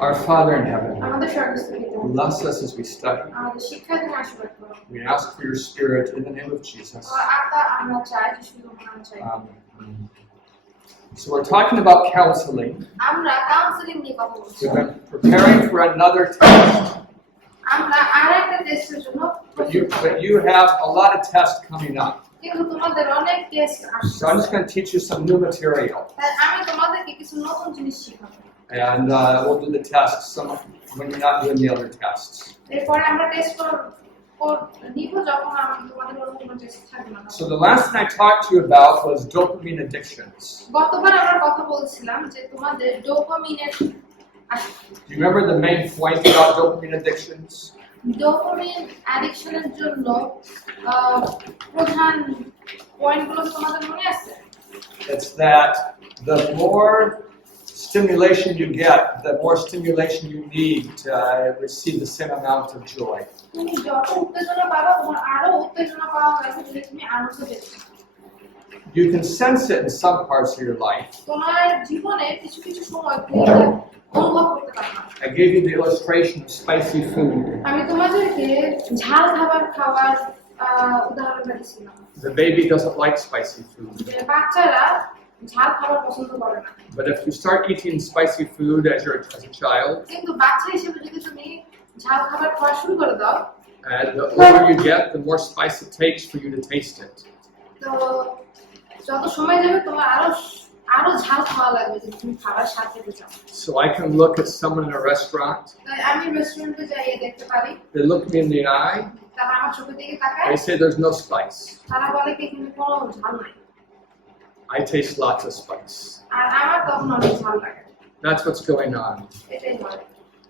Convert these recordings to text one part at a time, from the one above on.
Our Father in heaven, আমাদের স্বর্গস্থ পিতা, bless us as we study. আমাদের শিক্ষায় তুমি আশীর্বাদ করো। We ask for your Spirit in the name of Jesus. তোমার আত্মা আমরা চাই, যিশুর নামে চাই। Amen. So we're talking about counseling. আমরা কাউন্সেলিং নিয়ে কথা বলছি। We've been preparing for another test. আমরা আরেকটা টেস্টের জন্য But you have a lot of tests coming up. কিন্তু তোমাদের অনেক টেস্ট আসছে। So I'm just going to teach you some new material. তাই আমি তোমাদেরকে কিছু নতুন জিনিস শেখাবো। And we'll do the tests when you're not doing the other tests. এরপরে আমরা টেস্ট নিব যখন তোমাদের অন্য কোনো টেস্ট থাকবে না। So the last thing I talked to you about was dopamine addictions. গতবার আমরা কথা বলছিলাম যে তোমাদের ডোপামিনের Do you remember the main point about dopamine addictions? Dopamine অ্যাডিকশনের জন্য প্রধান পয়েন্টগুলো তোমাদের মনে আছে? It's that the more stimulation you get, the more stimulation you need to receive the same amount of joy. তুমি যত উত্তেজনা পাবা তোমার আরো উত্তেজনা পাওয়া যাবে যদি তুমি আনন্দ পেতে। You can sense it in some parts of your life. তোমার জীবনে কিছু কিছু সময় তুমি অনুভব করতে পারবা। I gave you the illustration of spicy food. আমি তোমাদেরকে ঝাল খাবার খাওয়ার উদাহরণ দিয়েছিলাম। The baby doesn't like spicy food. যে বাচ্চারা ঝাল খাবার পছন্দ করে না। But if you start eating spicy food as a child, কিন্তু বাচ্চা হিসেবে যদি তুমি ঝাল খাবার খাওয়া শুরু করে দাও, and the older you get, the more spice it takes for you to taste it. তো যত সময় যাবে তোমার আরো ঝাল খাওয়া লাগবে যদি তুমি খাবার স্বাদ পেতে চাও। So I can look at someone in a restaurant. তাই আমি রেস্টুরেন্টে যাই দেখতে পারি। They look me in the eye. তারা আমার চোখের দিকে তাকায়। They say there's no spice. তারা বলে কি এখানে কোনো ঝাল নাই। I taste lots of spice. আর আমার তখন অনেক ঝাল লাগে। That's what's going on. এটাই হয়।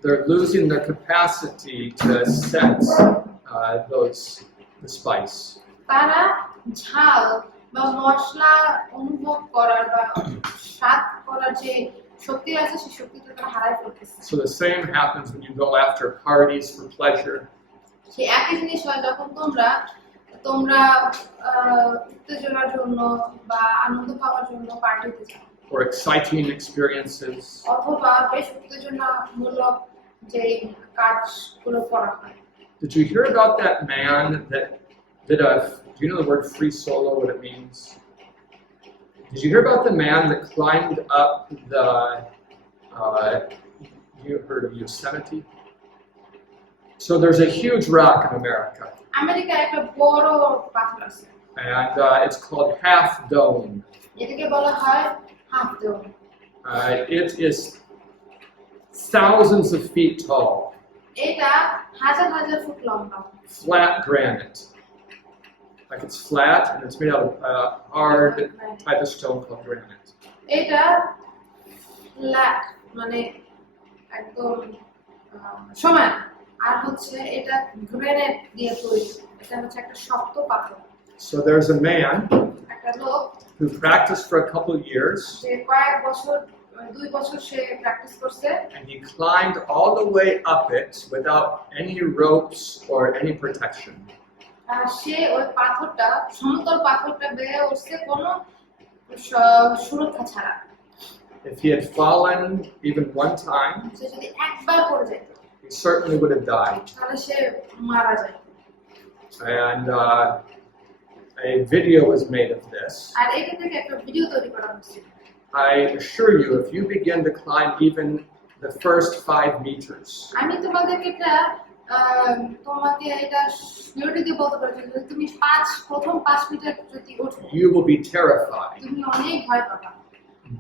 They're losing their capacity to sense the spice. তারা ঝাল বা মশলা অনুভব করার বা স্বাদ করার যে শক্তি আছে সেই শক্তিটা তারা হারায় ফেলতেছে। So the same happens when you go after parties for pleasure. সেই একই জিনিস হয় যখন তোমরা উত্তেজনার জন্য বা আনন্দ পাওয়ার জন্য পার্টিতে যাও। Or exciting experiences. অথবা বেশ উত্তেজনামূলক যে কাজগুলো করা হয়। Did you hear about that man that did do you know the word free solo, what it means? Did you hear about the man that climbed up you heard of Yosemite? So there's a huge rock in America. আমেরিকায় একটা বড় পাথর আছে। And it's called Half Dome. এটাকে বলা হয় half dome. It is thousands of feet tall. এটা হাজার হাজার ফুট লম্বা। Flat granite. Like it's flat and it's made out of hard type of stone called granite. এটা ফ্ল্যাট মানে একদম সমান আর হচ্ছে এটা গ্রানাইট দিয়ে তৈরি। এটা হচ্ছে একটা শক্ত পাথর। So there's a man একটা লোক who practiced for a couple of years. যে কয়েক বছর 2 বছর সে প্র্যাকটিস করছে। And he climbed all the way up it without any ropes or any protection. আর সে ওই পাথরটা সমতল পাথরটা বেয়ে উঠছে কোনো সুরক্ষা ছাড়া। If he had fallen even one time, সে যদি একবার পড়ে যেত, he certainly would have died. তাহলে সে মারা যায়। And a video was made of this. আর এটা থেকে একটা ভিডিও তৈরি করা হয়েছে। I assure you, if you begin to climb even the first 5 meters, আমি তোমাকে এটা সিউরিটি দিয়ে বলতে পারি যে তুমি প্রথম 5 মিটার যদি ওঠো, you will be terrified. তুমি অনেক ভয় পাবা।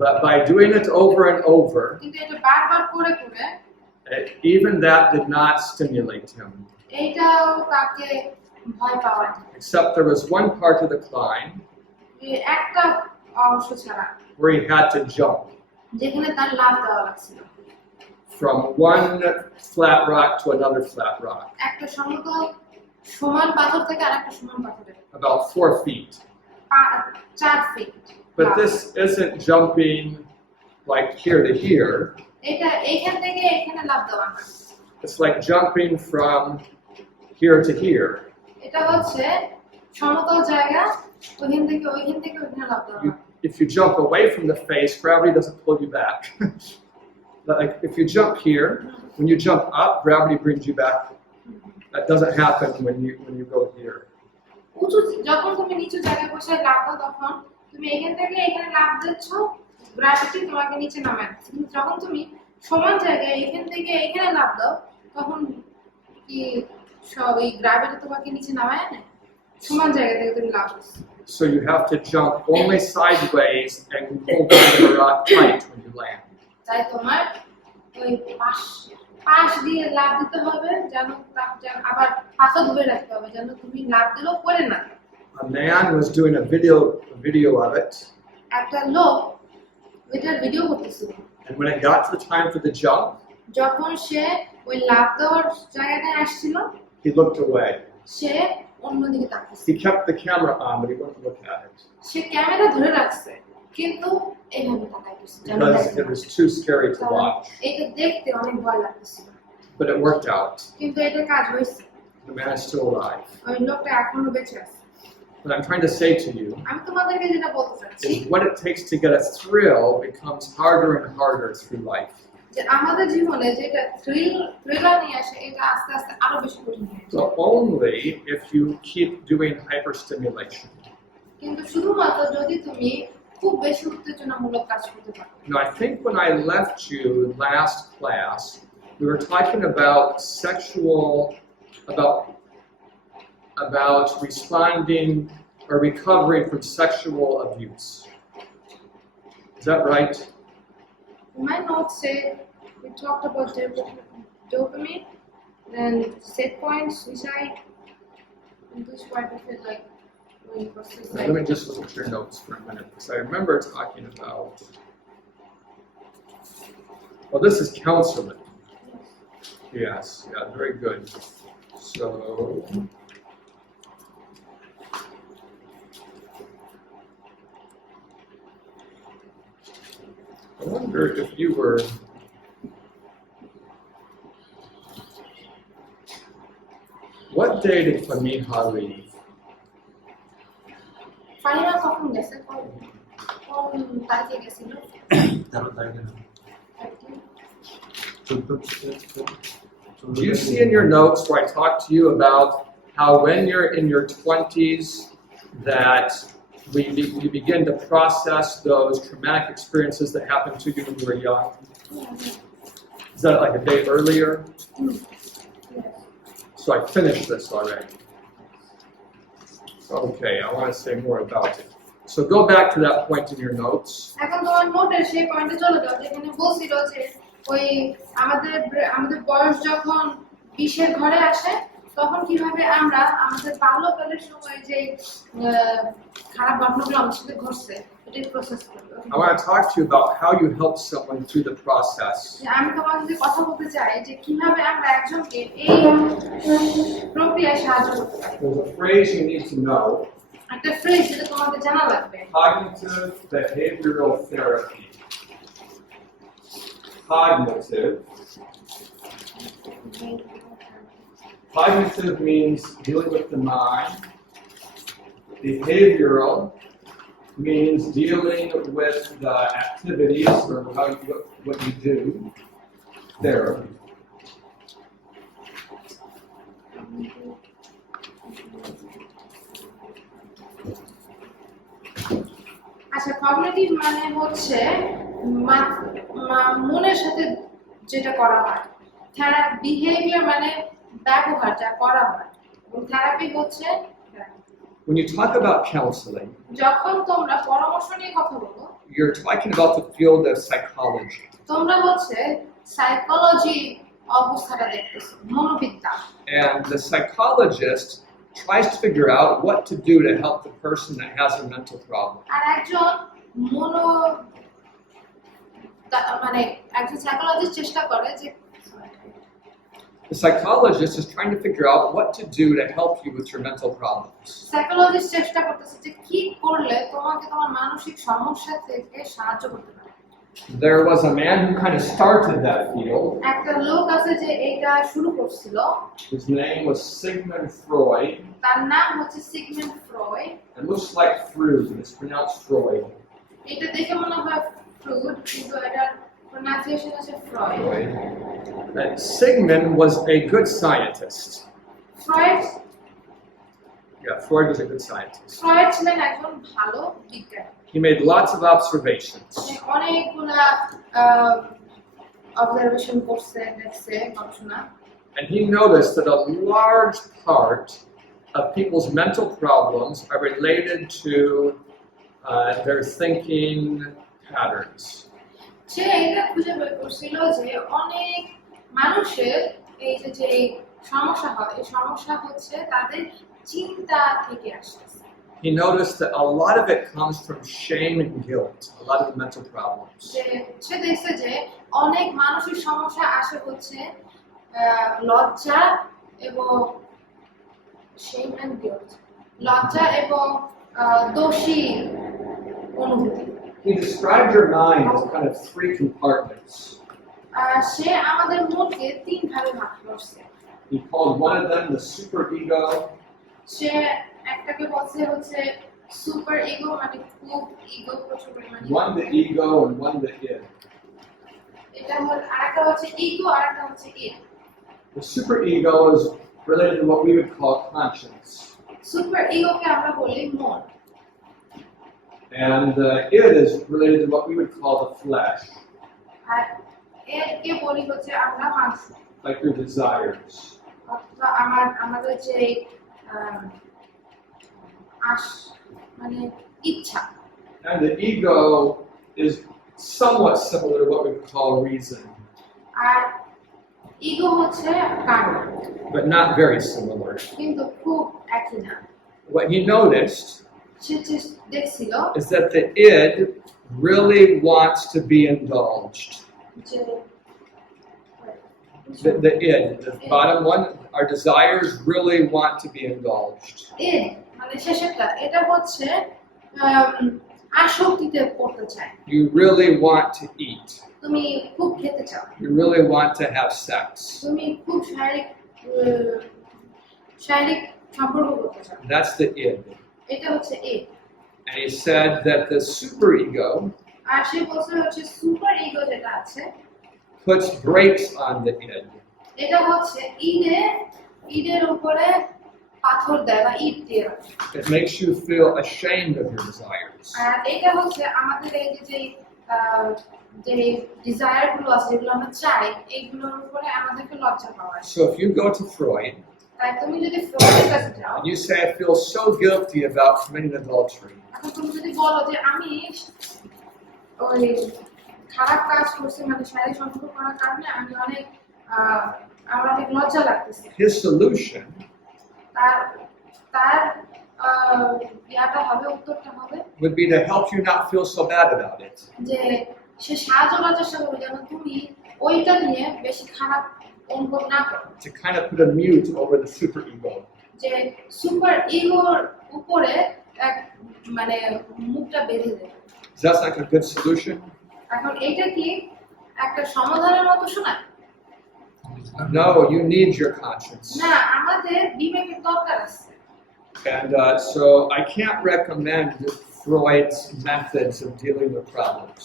But by doing it over and over, কিন্তু এটা বারবার করে even that did not stimulate him. এইটাও তাকে ভয় পাওয়ায়। Except there was one part of the climb একটা অংশ ছাড়া where he had to jump যেখানে তার লাফ দেওয়া লাগছিল। from one flat rock to another flat rock. একটা সমতল সমান পাথর থেকে আরেকটা সমান পাথরে। About 4 feet. 4 feet. But this isn't jumping like here to here. এটা এইখান থেকে এখানে লাফ দেওয়া না। It's like jumping from here to here. এটা হচ্ছে সমতল জায়গা ওইখান থেকে ওইখানে লাফ দেওয়া। If you jump away from the face, gravity doesn't pull you back. Like if you jump here, when you jump up, gravity brings you back. That doesn't happen when you go here. উঁচু যখন তুমি নিচু জায়গায় বসে লাফ দাও তখন তুমি এখান থেকে এখানে লাফ দিচ্ছ, গ্র্যাভিটি তোমাকে নিচে নামায় দিচ্ছে। কিন্তু যখন তুমি সমান জায়গায় এখান থেকে এখানে লাফ দাও তখন কি সব এই গ্র্যাভিটি তোমাকে নিচে নামায় আনে, সমান জায়গা থেকে তুমি লাফ দিচ্ছ। So you have to jump only sideways and hold on to the rock tight when you land. তাই তোমার ওই পাশ দিয়ে লাফ দিতে হবে, যেন আবার পাশা ধরে রাখতে হবে, যেন তুমি লাফ দিলেও পড়ে না। A man was doing a video of it, একটা লোক এটার ভিডিও করতেছিল। and when it got to the time for the jump, যখন সে ওই লাফ দেওয়ার জায়গাটায় আসছিল, he looked away. সে অন্যদিকে তাকাচ্ছে। He kept the camera on, but he wouldn't look at it সে ক্যামেরা ধরে রাখছে কিন্তু এইভাবে তাকাইতেছে, because it was too scary to watch. এটা দেখতে অনেক ভয় লাগতেছিল। But it worked out. কিন্তু এটা কাজ হয়েছে, The man is still alive. ওই লোকটা এখনো বেঁচে আছে। What I'm trying to say to you আমি তোমাদেরকে যেটা বলতে চাচ্ছি is what it takes to get a thrill becomes harder and harder through life. যে আমাদের জীবনে যেটা থ্রিলার নিয়ে আসে এটা আস্তে আস্তে আরো বেশি কঠিন হয়ে যায়। So only if you keep doing hyperstimulation. কিন্তু শুধুমাত্র যদি তুমি খুব বেশি উত্তেজনামূলক কাজ করতে পারো। Now I think when I left you last class, we were talking about about responding or recovering from sexual abuse. Is that right? In my notes say we talked about dopamine and set points, which I in which part I feel like when you process Let me just look at your notes for a minute, because I remember talking about. Well, this is counseling. Yes, yeah, very good. So, I wonder if you were. What day did Famiha leave? ফাইরা কখন গেছে, কোন তারিখে গেছিল? 13 তারিখে না, 14 Do you see in your notes where I talk to you about how when you're in your 20s that you begin to process those traumatic experiences that happened to you when you were young? Is that like a day earlier? So I finished this already. Okay, I want to say more about it. So go back to that point in your notes. এখন তোমার নোটের সেই পয়েন্টে চলে যাও যেখানে বলছিল যে ওই আমাদের বয়স যখন 20-এর ঘরে আসে তখন কিভাবে আমরা আমাদের বাল্যকালের সময় যে খারাপ ঘটনাগুলো আমাদের সাথে ঘটছে এটাই প্রসেস করব। I want to talk to you about how you help someone through the process. আমি তোমাদের সাথে কথা বলতে চাই যে কিভাবে আমরা একজনকে এই প্রক্রিয়ায় সাহায্য করতে পারি। There's a phrase you need to know. একটা ফ্রেজ যেটা তোমাদের জানা লাগবে। Cognitive behavioral therapy. Cognitive means dealing with the mind. Behavioral means dealing with the activities or what you do. Therapy. আচ্ছা, কগনিটিভ মানে হচ্ছে মনের সাথে যেটা করা হয়, বিহেভিয়ার মানে ব্যবহার যা করা হয়, এবং থেরাপি হচ্ছে। When you talk about counseling, যখন তোমরা পরামর্শ নিয়ে কথা বলো, you're talking about the field of psychology. তোমরা হচ্ছে সাইকোলজি অবস্থাটা দেখতেছো, মনোবিদ্যা। And the psychologist tries to figure out what to do to help the person that has a mental problem. আর একজন সাইকোলজিস্ট চেষ্টা করে যে The psychologist is trying to figure out what to do to help you with your mental problems. Psychologist চেষ্টা করতেছে যে কি করলে তোমাকে তোমার মানসিক সমস্যা থেকে সাহায্য করতে পারে। There was a man who kind of started that field. একটা লোক আছে যে এটা শুরু করছিল। His name was Sigmund Freud. তার নাম হচ্ছে Sigmund Freud. It looks like Freud, it's pronounced Freud. এটা দেখে মনে হয় ফ্রুড, কিন্তু এটার pronunciation আছে Freud. That Sigmund was a good scientist. Freud Yeah, Freud was a good scientist. Freud ছিলেন একজন ভালো বিজ্ঞানী। He made lots of observations. সে অনেকগুলা অবজারভেশন করছে, দেখছে, গবেষণা। And he noticed that a large part of people's mental problems are related to their thinking patterns. সে এটা খুঁজে বের করছিল যে অনেক মানুষের এই যে সমস্যা হয়, এই সমস্যা হচ্ছে তাদের চিন্তা থেকে আসছে। He noticed that a lot of it comes from shame and guilt, a lot of the mental problems. যে সে দেখছে যে অনেক মানুষের সমস্যা আসে হচ্ছে লজ্জা এবং shame and guilt, লজ্জা এবং দোষী অনুভূতি। He described your mind as kind of three compartments. সে আমাদের মনকে তিন ভাগে ভাগ করছে। He called one of them the superego, সে একটাকে বলছে হচ্ছে সুপার ইগো, মানে খুব ইগো, প্রচুর পরিমাণে one the ego, and one the id. এটা হল আরেকটা হচ্ছে ইগো, আরেকটা হচ্ছে ইড। The superego is related to what we would call conscience, super ইগোকে আমরা বলি মন, and the id is related to what we would call the flesh, আর এরকে বলি হচ্ছে আমরা মাংস, like your desires. অথবা আমাদের যে মানে ইচ্ছা। And the ego is somewhat similar to what we would call reason, আর ইগো হচ্ছে কারণ, but not very similar. কিন্তু খুব একই না। What he noticed সে দেখছিল is that the id really wants to be indulged. যে The id, the bottom one, our desires really want to be indulged. ইড মানে শেষেরটা, এটা হচ্ছে আসক্তিতে পড়তে চায়। You really want to eat. তুমি খুব খেতে চাও, You really want to have sex. তুমি খুব শারীরিক সম্পর্ক করতে চাও, That's the id. এটা হচ্ছে ইড। And he said that the superego আর সে বলছে হচ্ছে সুপার ইগো যেটা আছে, puts brakes on the id. এটা হচ্ছে ইডের উপরে পাথর দেয় বা ইট দিয়ে রাখে। It makes you feel ashamed of your desires. আর এটা হচ্ছে আমাদের এই যে ডিজায়ার গুলো আছে, যেগুলো আমরা চাই, এইগুলোর উপরে আমাদেরকে লজ্জা পাওয়ায়। So if you go to Freud তাই তুমি যদি ফ্রয়েডের কাছে যাও, and you say, I feel so guilty about committing adultery, এখন তুমি যদি বলো যে আমি ওই খারাপ কাজ করছি, মানে শারীরিক সম্পর্ক করার কারণে আমি আমার অনেক লজ্জা লাগতেছে, his solution তার ইয়াটা হবে, উত্তরটা হবে would be to help you not feel so bad about it. যে সে সাহায্য করার চেষ্টা করবে যেন তুমি ওইটা নিয়ে বেশি খারাপ অনুভব না করো, To kind of put a mute over the superego. যে সুপার ইগোর উপরে এক মানে মুখটা বেঁধে দেবে। Does that sound like a good solution? এখন এইটা কি একটা সমাধানের মতো শোনায়? No, you need your conscience. না, আমাদের বিবেকের দরকার আছে। And so I can't recommend Freud's methods of dealing with problems.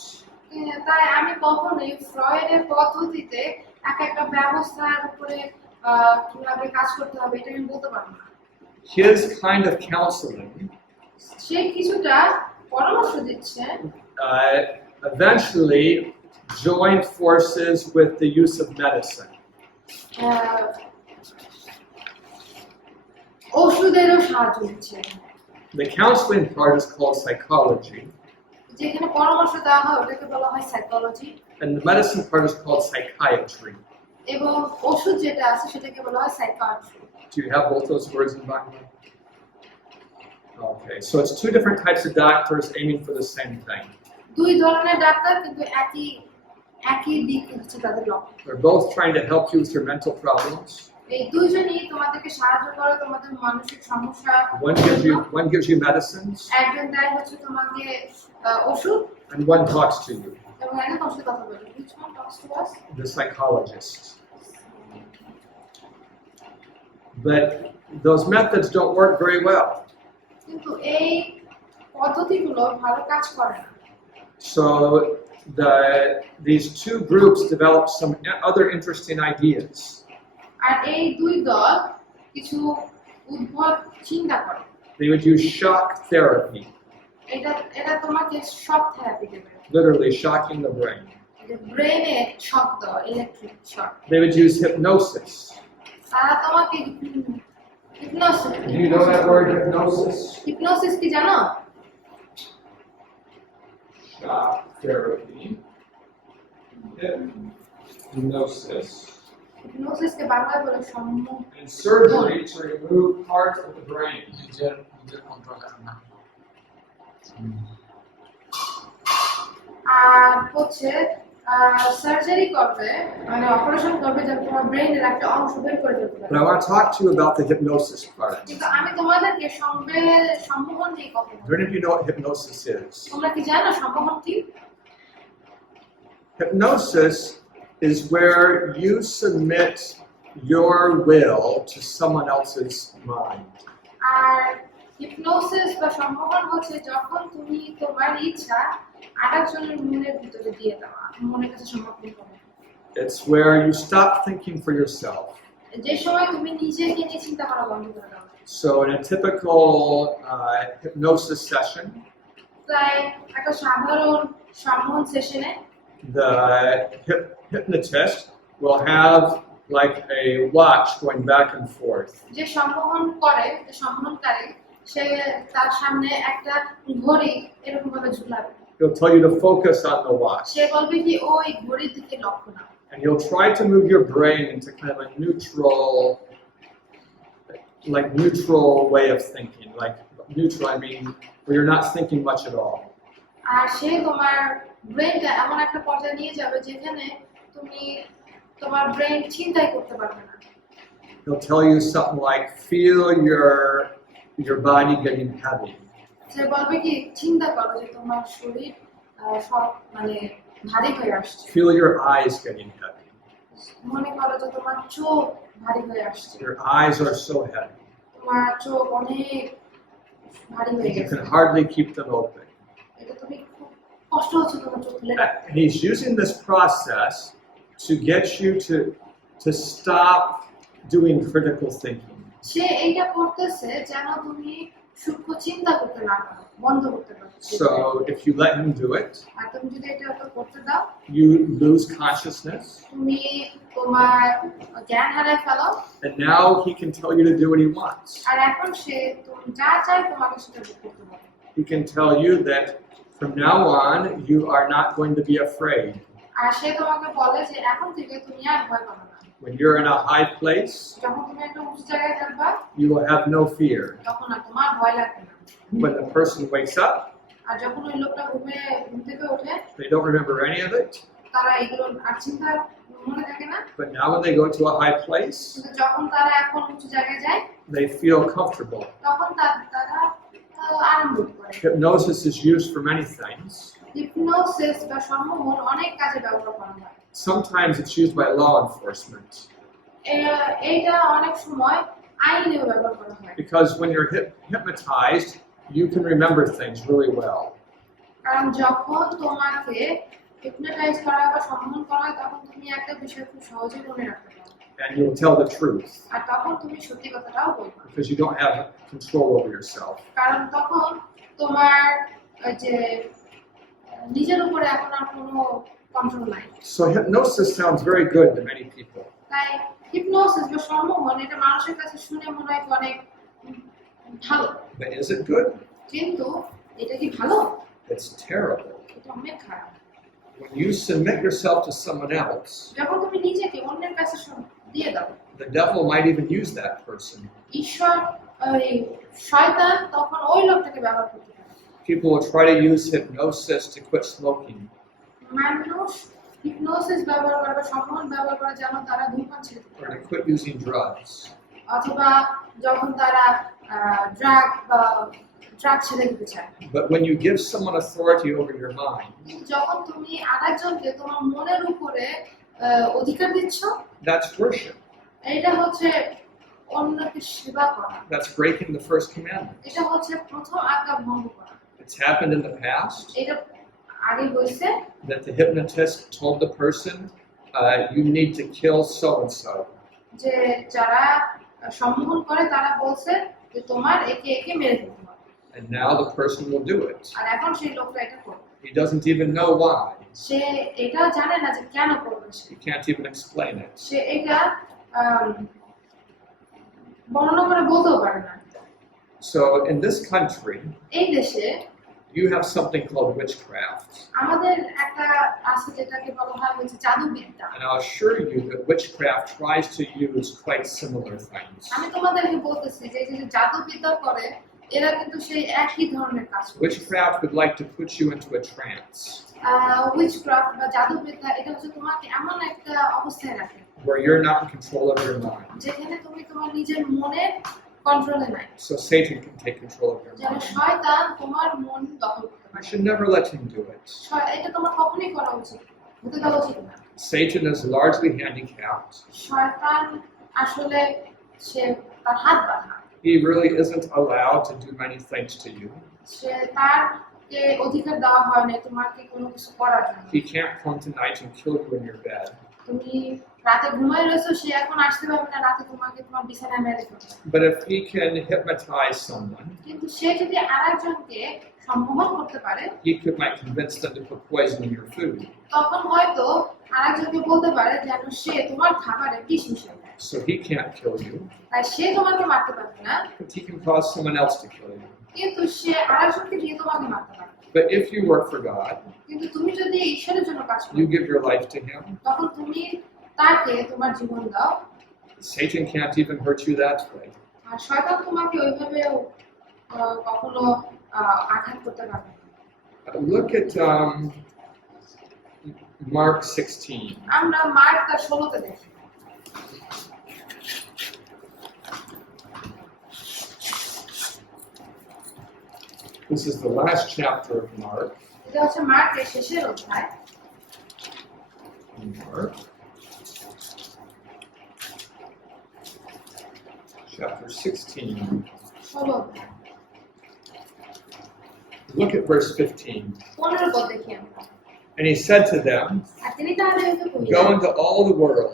তাই আমি কখনোই ফ্রয়েডের পদ্ধতিতে একটা ব্যবস্থার উপরে কিভাবে কাজ করতে হবে এটা আমি বলতে পারবো না। His kind of counseling সে কিছুটা পরামর্শ দিচ্ছে, eventually joined forces with the use of medicine. ওষুধেরও সাহায্য দিচ্ছে। The counseling part is called psychology, যেখানে পরামর্শ দেওয়া হয় ওটাকে বলা হয় psychology, and the medicine part is called psychiatry. এবং ওষুধ যেটা আছে সেটাকে বলা হয় psychiatry. Do you have both those words in Bangla? Okay, so it's two different types of doctors aiming for the same thing. দুই ধরনের ডাক্তার, কিন্তু একই দিক হচ্ছে তাদের লক্ষ্য। They're both trying to help you with your mental problems. এই দুইজনই তোমাদেরকে সাহায্য করে তোমাদের মানসিক সমস্যা। One gives you medicines, একজন দেয় হচ্ছে তোমাকে ওষুধ, and one talks to you, এবং একজন তোমার সাথে কথা বলে। Which one talks to us? the psychologist. But those methods don't work very well. কিন্তু এই পদ্ধতিগুলো ভালো কাজ করে না। So these two groups developed some other interesting ideas. আর এই দুই দল কিছু উদ্ভট চিন্তা করে। They would use shock therapy, এটা তোমাকে শক থেরাপি দেবে, literally shocking the brain. ব্রেনে শব্দ, electric shock. They would use hypnosis. তারা তোমাকে hypnosis, Do you know that word, hypnosis? Hypnosis কি জানো? Shock therapy. Hypnosis. হিপনোসিসকে বাংলায় বলে সম্মোহন। And surgery to remove parts of the brain. নিজের কন্ট্রোল করা না। আর হচ্ছে সার্জারি করবে, মানে অপারেশন করবে যাতে তোমার ব্রেনের একটা অংশ বের করে দিতে But পারে। I want to talk to you about the hypnosis part. কিন্তু আমি তোমাদেরকে সম্মোহন নিয়ে কথা Do বলবো। any of you know what hypnosis is? তোমরা কি জানো সম্মোহন কি? Hypnosis is where you submit your will to someone else's mind. আর হিপনোসিস বা সম্মোহন হচ্ছে যখন তুমি তোমার ইচ্ছা আরেকজনের মনের ভিতরে দিয়ে দেওয়া, মনের কাছে সমর্পণ করো। It's where you stop thinking for yourself. যে সময় তুমি নিজেকে নিয়ে চিন্তা করা বন্ধ করে দাও। So in a typical hypnosis session, তাই একটা সাধারণ সম্মোহন সেশনে the hypnotist will have like a watch going back and forth. যে সম্মোহন করে, যে সম্মোহনকারী, সে তার সামনে একটা ঘড়ি এরকম ভাবে ঝুলাবে। He'll tell you to focus on the watch. সে বলবে কি ওই ঘড়ির দিকে লক্ষ্য নাও। And he'll try to move your brain into kind of a neutral way of thinking. Like neutral, I mean, where you're not thinking much at all. আর সে তোমার ব্রেনটা এমন একটা পর্যায়ে নিয়ে যাবে যেখানে তুমি তোমার ব্রেন চিন্তাই করতে পারবে না। He'll tell you something like, feel your body getting heavy. সে বলবে কি চিন্তা করো যে তোমার শরীর সব মানে ভারী হয়ে আসছে। Feel your eyes getting heavy. মনে করো যে তোমার চোখ ভারী হয়ে আসছে। Your eyes are so heavy. তোমার চোখ অনেক ভারী হয়ে You গেছে। can hardly keep them open. এটা তুমি খুব কষ্ট হচ্ছে তোমার চোখ খুলে রাখতে। And he's using this process to get you to stop doing critical thinking. সে এইটা করতেছে যেন তুমি সূক্ষ্ম চিন্তা করতে না পারো, বন্ধ করতে পারো। So if you let him do it, আর তুমি যদি এটা করতে দাও, you lose consciousness. তুমি তোমার জ্ঞান হারায় ফেলো। And now he can tell you to do what he wants. আর এখন সে তুমি যা চাই তোমাকে সেটা করতে পারে। He can tell you that from now on you are not going to be afraid. আর সে তোমাকে বলে যে এখন থেকে তুমি আর ভয় পাবে না। When you're in a high place, যখন তুমি একটা উঁচু জায়গায় থাকবা, you will have no fear. তখন আর তোমার ভয় লাগবে না। When the person wakes up, আর যখন ওই লোকটা ঘুম থেকে ওঠে, they don't remember any of it. তারা এগুলো আর চিন্তা মনে থাকে না। But now when they go to a high place, কিন্তু যখন তারা এখন উঁচু জায়গায় যায়, they feel comfortable. তখন তারা আরাম বোধ করে। Hypnosis is used for many things. Hypnosis বা সম্মোহন অনেক কাজে ব্যবহার করা হয়। Sometimes it's used by law enforcement. এইটা অনেক সময় আইনেও ব্যবহার করা হয়। Because when you're hypnotized, you can remember things really well. কারণ যখন তোমাকে হিপনোটাইজ করা বা সম্মোহন করা হয় তখন তুমি একটা বিষয় খুব সহজেই মনে রাখতে পারো। And you'll tell the truth. আর তখন তুমি সত্যি কথাটাও বলবে। Because you don't have control over yourself. কারণ তখন তোমার যে নিজের উপরে এখন আর কোনো কন্ট্রোল নাই। So hypnosis sounds very good to many people. তাই হিপনোসিস বা সম্মোহন এটা মানুষের কাছে শুনে মনে হয় অনেক ভালো। But is it good? কিন্তু এটা কি ভালো? It's terrible. এটা অনেক খারাপ। When you submit yourself to someone else, যখন তুমি নিজেকে অন্যের কাছে দিয়ে দাও, the devil might even use that person. ঈশ্বর শয়তান তখন ওই লোকটাকে ব্যবহার করতে পারে। People will try to use hypnosis to quit smoking. মানুষ হিপনোসিস ব্যবহার করে বা সম্মোহন ব্যবহার করে যেন তারা ধূমপান ছেড়ে দিতে Or পারে। to quit using drugs. অথবা যখন তারা ড্রাগ ছেড়ে দিতে চায়। But when you give someone authority over your mind, কিন্তু যখন তুমি আরেকজনকে তোমার মনের উপরে অধিকার দিচ্ছ, that's worship. এটা হচ্ছে অন্যকে সেবা করা। That's breaking the first commandment. এটা হচ্ছে প্রথম আজ্ঞা ভঙ্গ করা। It's happened in the past. এটা আগে হয়েছে that the hypnotist told the person, you need to kill so and so. যে যারা সম্মোহন করে তারা বলছে যে তোমার একে একে মেরে ফেলতে হবে And now the person will do it. আর এখন সেই লোকটা এটা করবে He doesn't even know why. সে এটা জানে না যে কেন করবে সে He can't even explain it. সে এটা বর্ণনা করে বলতেও পারে না So in this country, এই দেশে you have something called witchcraft. আমাদের একটা আছে যেটাকে বলা হয় হচ্ছে জাদুবিদ্যা And I'll assure you that witchcraft tries to use quite similar things. আমি তোমাদেরকে বলতেছি যে এই যে জাদুবিদ্যা করে এরা কিন্তু সেই একই ধরনের কাজ করে Witchcraft would like to put you into a trance witchcraft বা জাদুবিদ্যা এটা হচ্ছে তোমাকে এমন একটা অবস্থায় রাখে where you're not in control of your mind. যেখানে তুমি তোমার নিজের মনের কন্ট্রোলে নাই So Satan can take control of your যেন mind. শয়তান তোমার মন দখল করতে You পারে should never let him do it. এটা তোমার কখনোই করা উচিত হতে দেওয়া উচিত না Satan is largely handicapped. শয়তান আসলে সে তার হাত বাঁধা He really isn't allowed to do many things to you. সে তারকে অধিকার দেওয়া হয় না তোমাকে কোনো কিছু করার জন্য He can't come tonight and kill you in your bed. তুমি রাতে ঘুমায় রয়েছো সে এখন আসতে পারবে না রাতে তোমাকে তোমার বিছানায় মেরে ফেলবে But if he can hypnotize someone, কিন্তু সে যদি আরেকজনকে সম্মোহন করতে পারে he might convince them to put poison in your food. তখন হয়তো আরেকজনকে বলতে পারে যেন সে তোমার খাবারে বিষ মিশিয়ে দেয় So he can't kill you, তাই সে তোমাকে মারতে পারবে না but he can cause someone else to kill you. কিন্তু সে আরেকজনকে দিয়ে তোমাকে মারতে পারবে But if you work for God, কিন্তু তুমি যদি ঈশ্বরের জন্য কাজ করো you give your life to him, তখন তুমি তাকে তোমার জীবন দাও Satan can't even hurt you that way. আর শয়তান তোমাকে ওইভাবে কখনো আঘাত করতে পারবে না Look at Mark 16. আমরা মার্ক তার 16তে দেখি This is the last chapter of Mark. এটা হচ্ছে মার্কের শেষের অধ্যায় Mark. Chapter 16. 16 অধ্যায় Look at verse 15. 15 পদ দেখি আমরা And he said to them, আর তিনি তাদেরকে Go কহিলেন into all the world,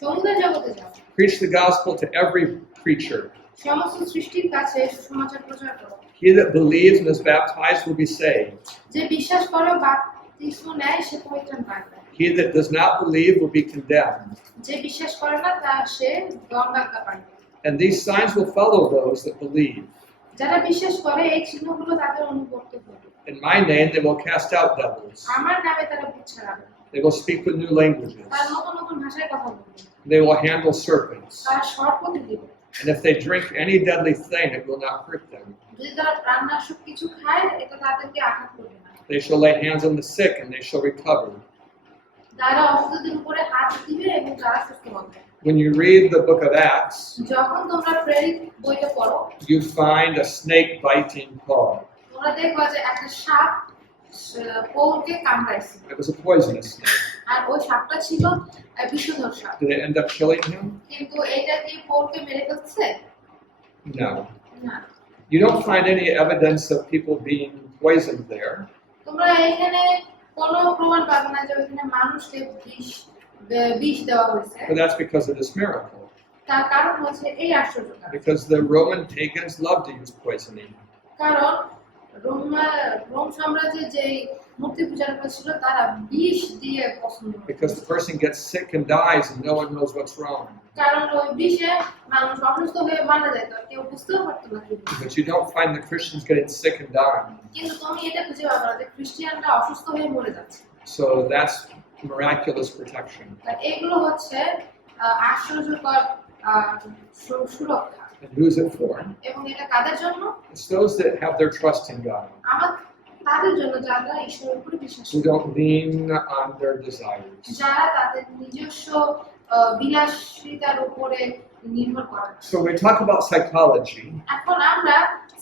সমুদ্র জগতে যাও preach the gospel to every creature. সমস্ত সৃষ্টির কাছে সুসমাচার প্রচার করো He that believes and is baptized will be saved. যে বিশ্বাস করে বাপ্তিস্ম নেয় সে পরিত্রাণ পাবে He that does not believe will be condemned. যে বিশ্বাস করে না তা সে দণ্ডাজ্ঞা পাবে And these signs will follow those that believe. যারা বিশ্বাস করে এই চিহ্নগুলো তাদের অনুবর্ত হবে In my name they will cast out devils. আমার নামে তারা ভূত ছাড়াবে They will speak with new languages. তারা নতুন নতুন ভাষায় কথা বলবে They will handle serpents. তারা সর্পকে দিবে And if they drink any deadly thing, it will not hurt them. যদি তারা প্রাণনাশক কিছু খায় এটা তাদেরকে আঘাত করবে না They shall lay hands on the sick and they shall recover. তারা অসুস্থদের উপরে হাত দিবে এবং তারা সুস্থ হবে When you read the book of Acts, যখন তোমরা প্রেরিত বইটা পড়ো you find a snake biting Paul. তোমরা দেখবা যে একটা সাপ পৌলকে কামড়াইছে It was a poisonous snake. আর ওই সাপটা ছিল বিষধর সাপ Did it end up killing him? কিন্তু এটা কি পৌলকে মেরে ফেলছে No. না You don't find any evidence of people being poisoned there. তোমরা এখানে কোনো প্রমাণ পাবে না যে ওইখানে মানুষকে বিষ দেওয়া হয়েছে But that's because of this miracle. তার কারণ হচ্ছে এই আশ্চর্যতা Because the Roman pagans loved to use poisoning. কারণ রোম সাম্রাজ্যে যে মূর্তি পূজার ছিল তারা বিষ দিয়ে পছন্দ করে Because the person gets sick and dies and no one knows what's wrong. কারণ ওই বিষে মানুষ অসুস্থ হয়ে মারা যেত কেউ বুঝতেও পারতো না কি হয়েছে। But you don't find the Christians getting sick and dying. কিন্তু তুমি এটা খুঁজে পাবে না যে খ্রিস্টানরা অসুস্থ হয়ে মরে যাচ্ছে So that's miraculous protection. তা এগুলো হচ্ছে আশ্চর্যকর সুরক্ষা And who's it for? এবং এটা কাদের জন্য It's those that have their trust in God, আমার তাদের জন্য যারা ঈশ্বরের উপরে বিশ্বাস who করে don't lean on their desires. যারা তাদের নিজস্ব বিলাসিতার উপরে নির্ভর করে না। So when we talk about psychology, এখন আমরা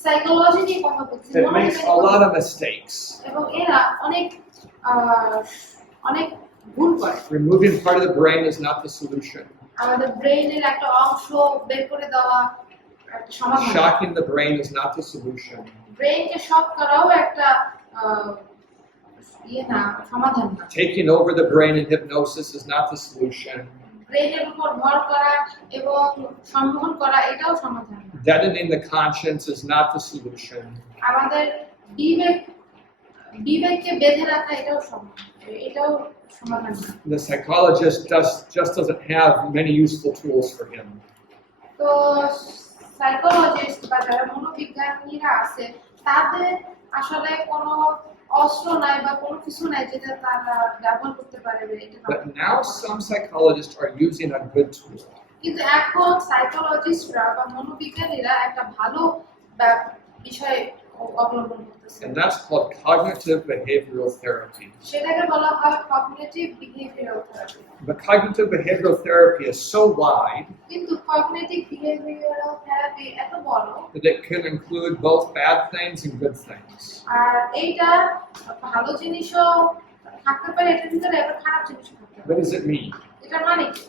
সাইকোলজি নিয়ে কথা বলছি it makes a lot of mistakes. এবং এরা অনেক ভুল করে Removing part of the brain is not the solution. আমাদের ব্রেইনের একটা অংশ বের করে দেওয়া একটা সমাধান Shocking the brain is not the solution. ব্রেইনকে শক করাও একটা ইয়ে না, সমাধান না। Taking over the brain in hypnosis is not the solution. ব্রেনের উপর ভর করা এবং সম্মোহন করা এটাও সমাধান না। Deadening the conscience is not the solution. আমাদের বিবেককে বেঁধে রাখা এটাও সমাধান না। The psychologist just doesn't have many useful tools for him. তো সাইকোলজিস্ট বা যারা মনোবিজ্ঞানীরা আছে তাদের আসলে কোনো অস্ত্র নাই বা কোনো কিছু নাই যেটা তারা ব্যবহার করতে পারবে এটা। But now some psychologists are using a good tool. কিন্তু এখন সাইকোলজিস্টরা বা মনোবিজ্ঞানীরা একটা ভালো বিষয় অবলম্বন করতেছে। And that's called cognitive behavioral therapy. সেটাকে বলা হয় cognitive behavioural therapy. But cognitive behavioral therapy is so wide কিন্তু কগনিটিভ বিহেভিয়ারাল থেরাপি এত বড় that it can include both bad things and good things. আর এইটা ভালো জিনিসও থাকতে পারে, এটার ভিতরে আবার খারাপ জিনিসও থাকতে What পারে। does it mean? এটা মানে কি?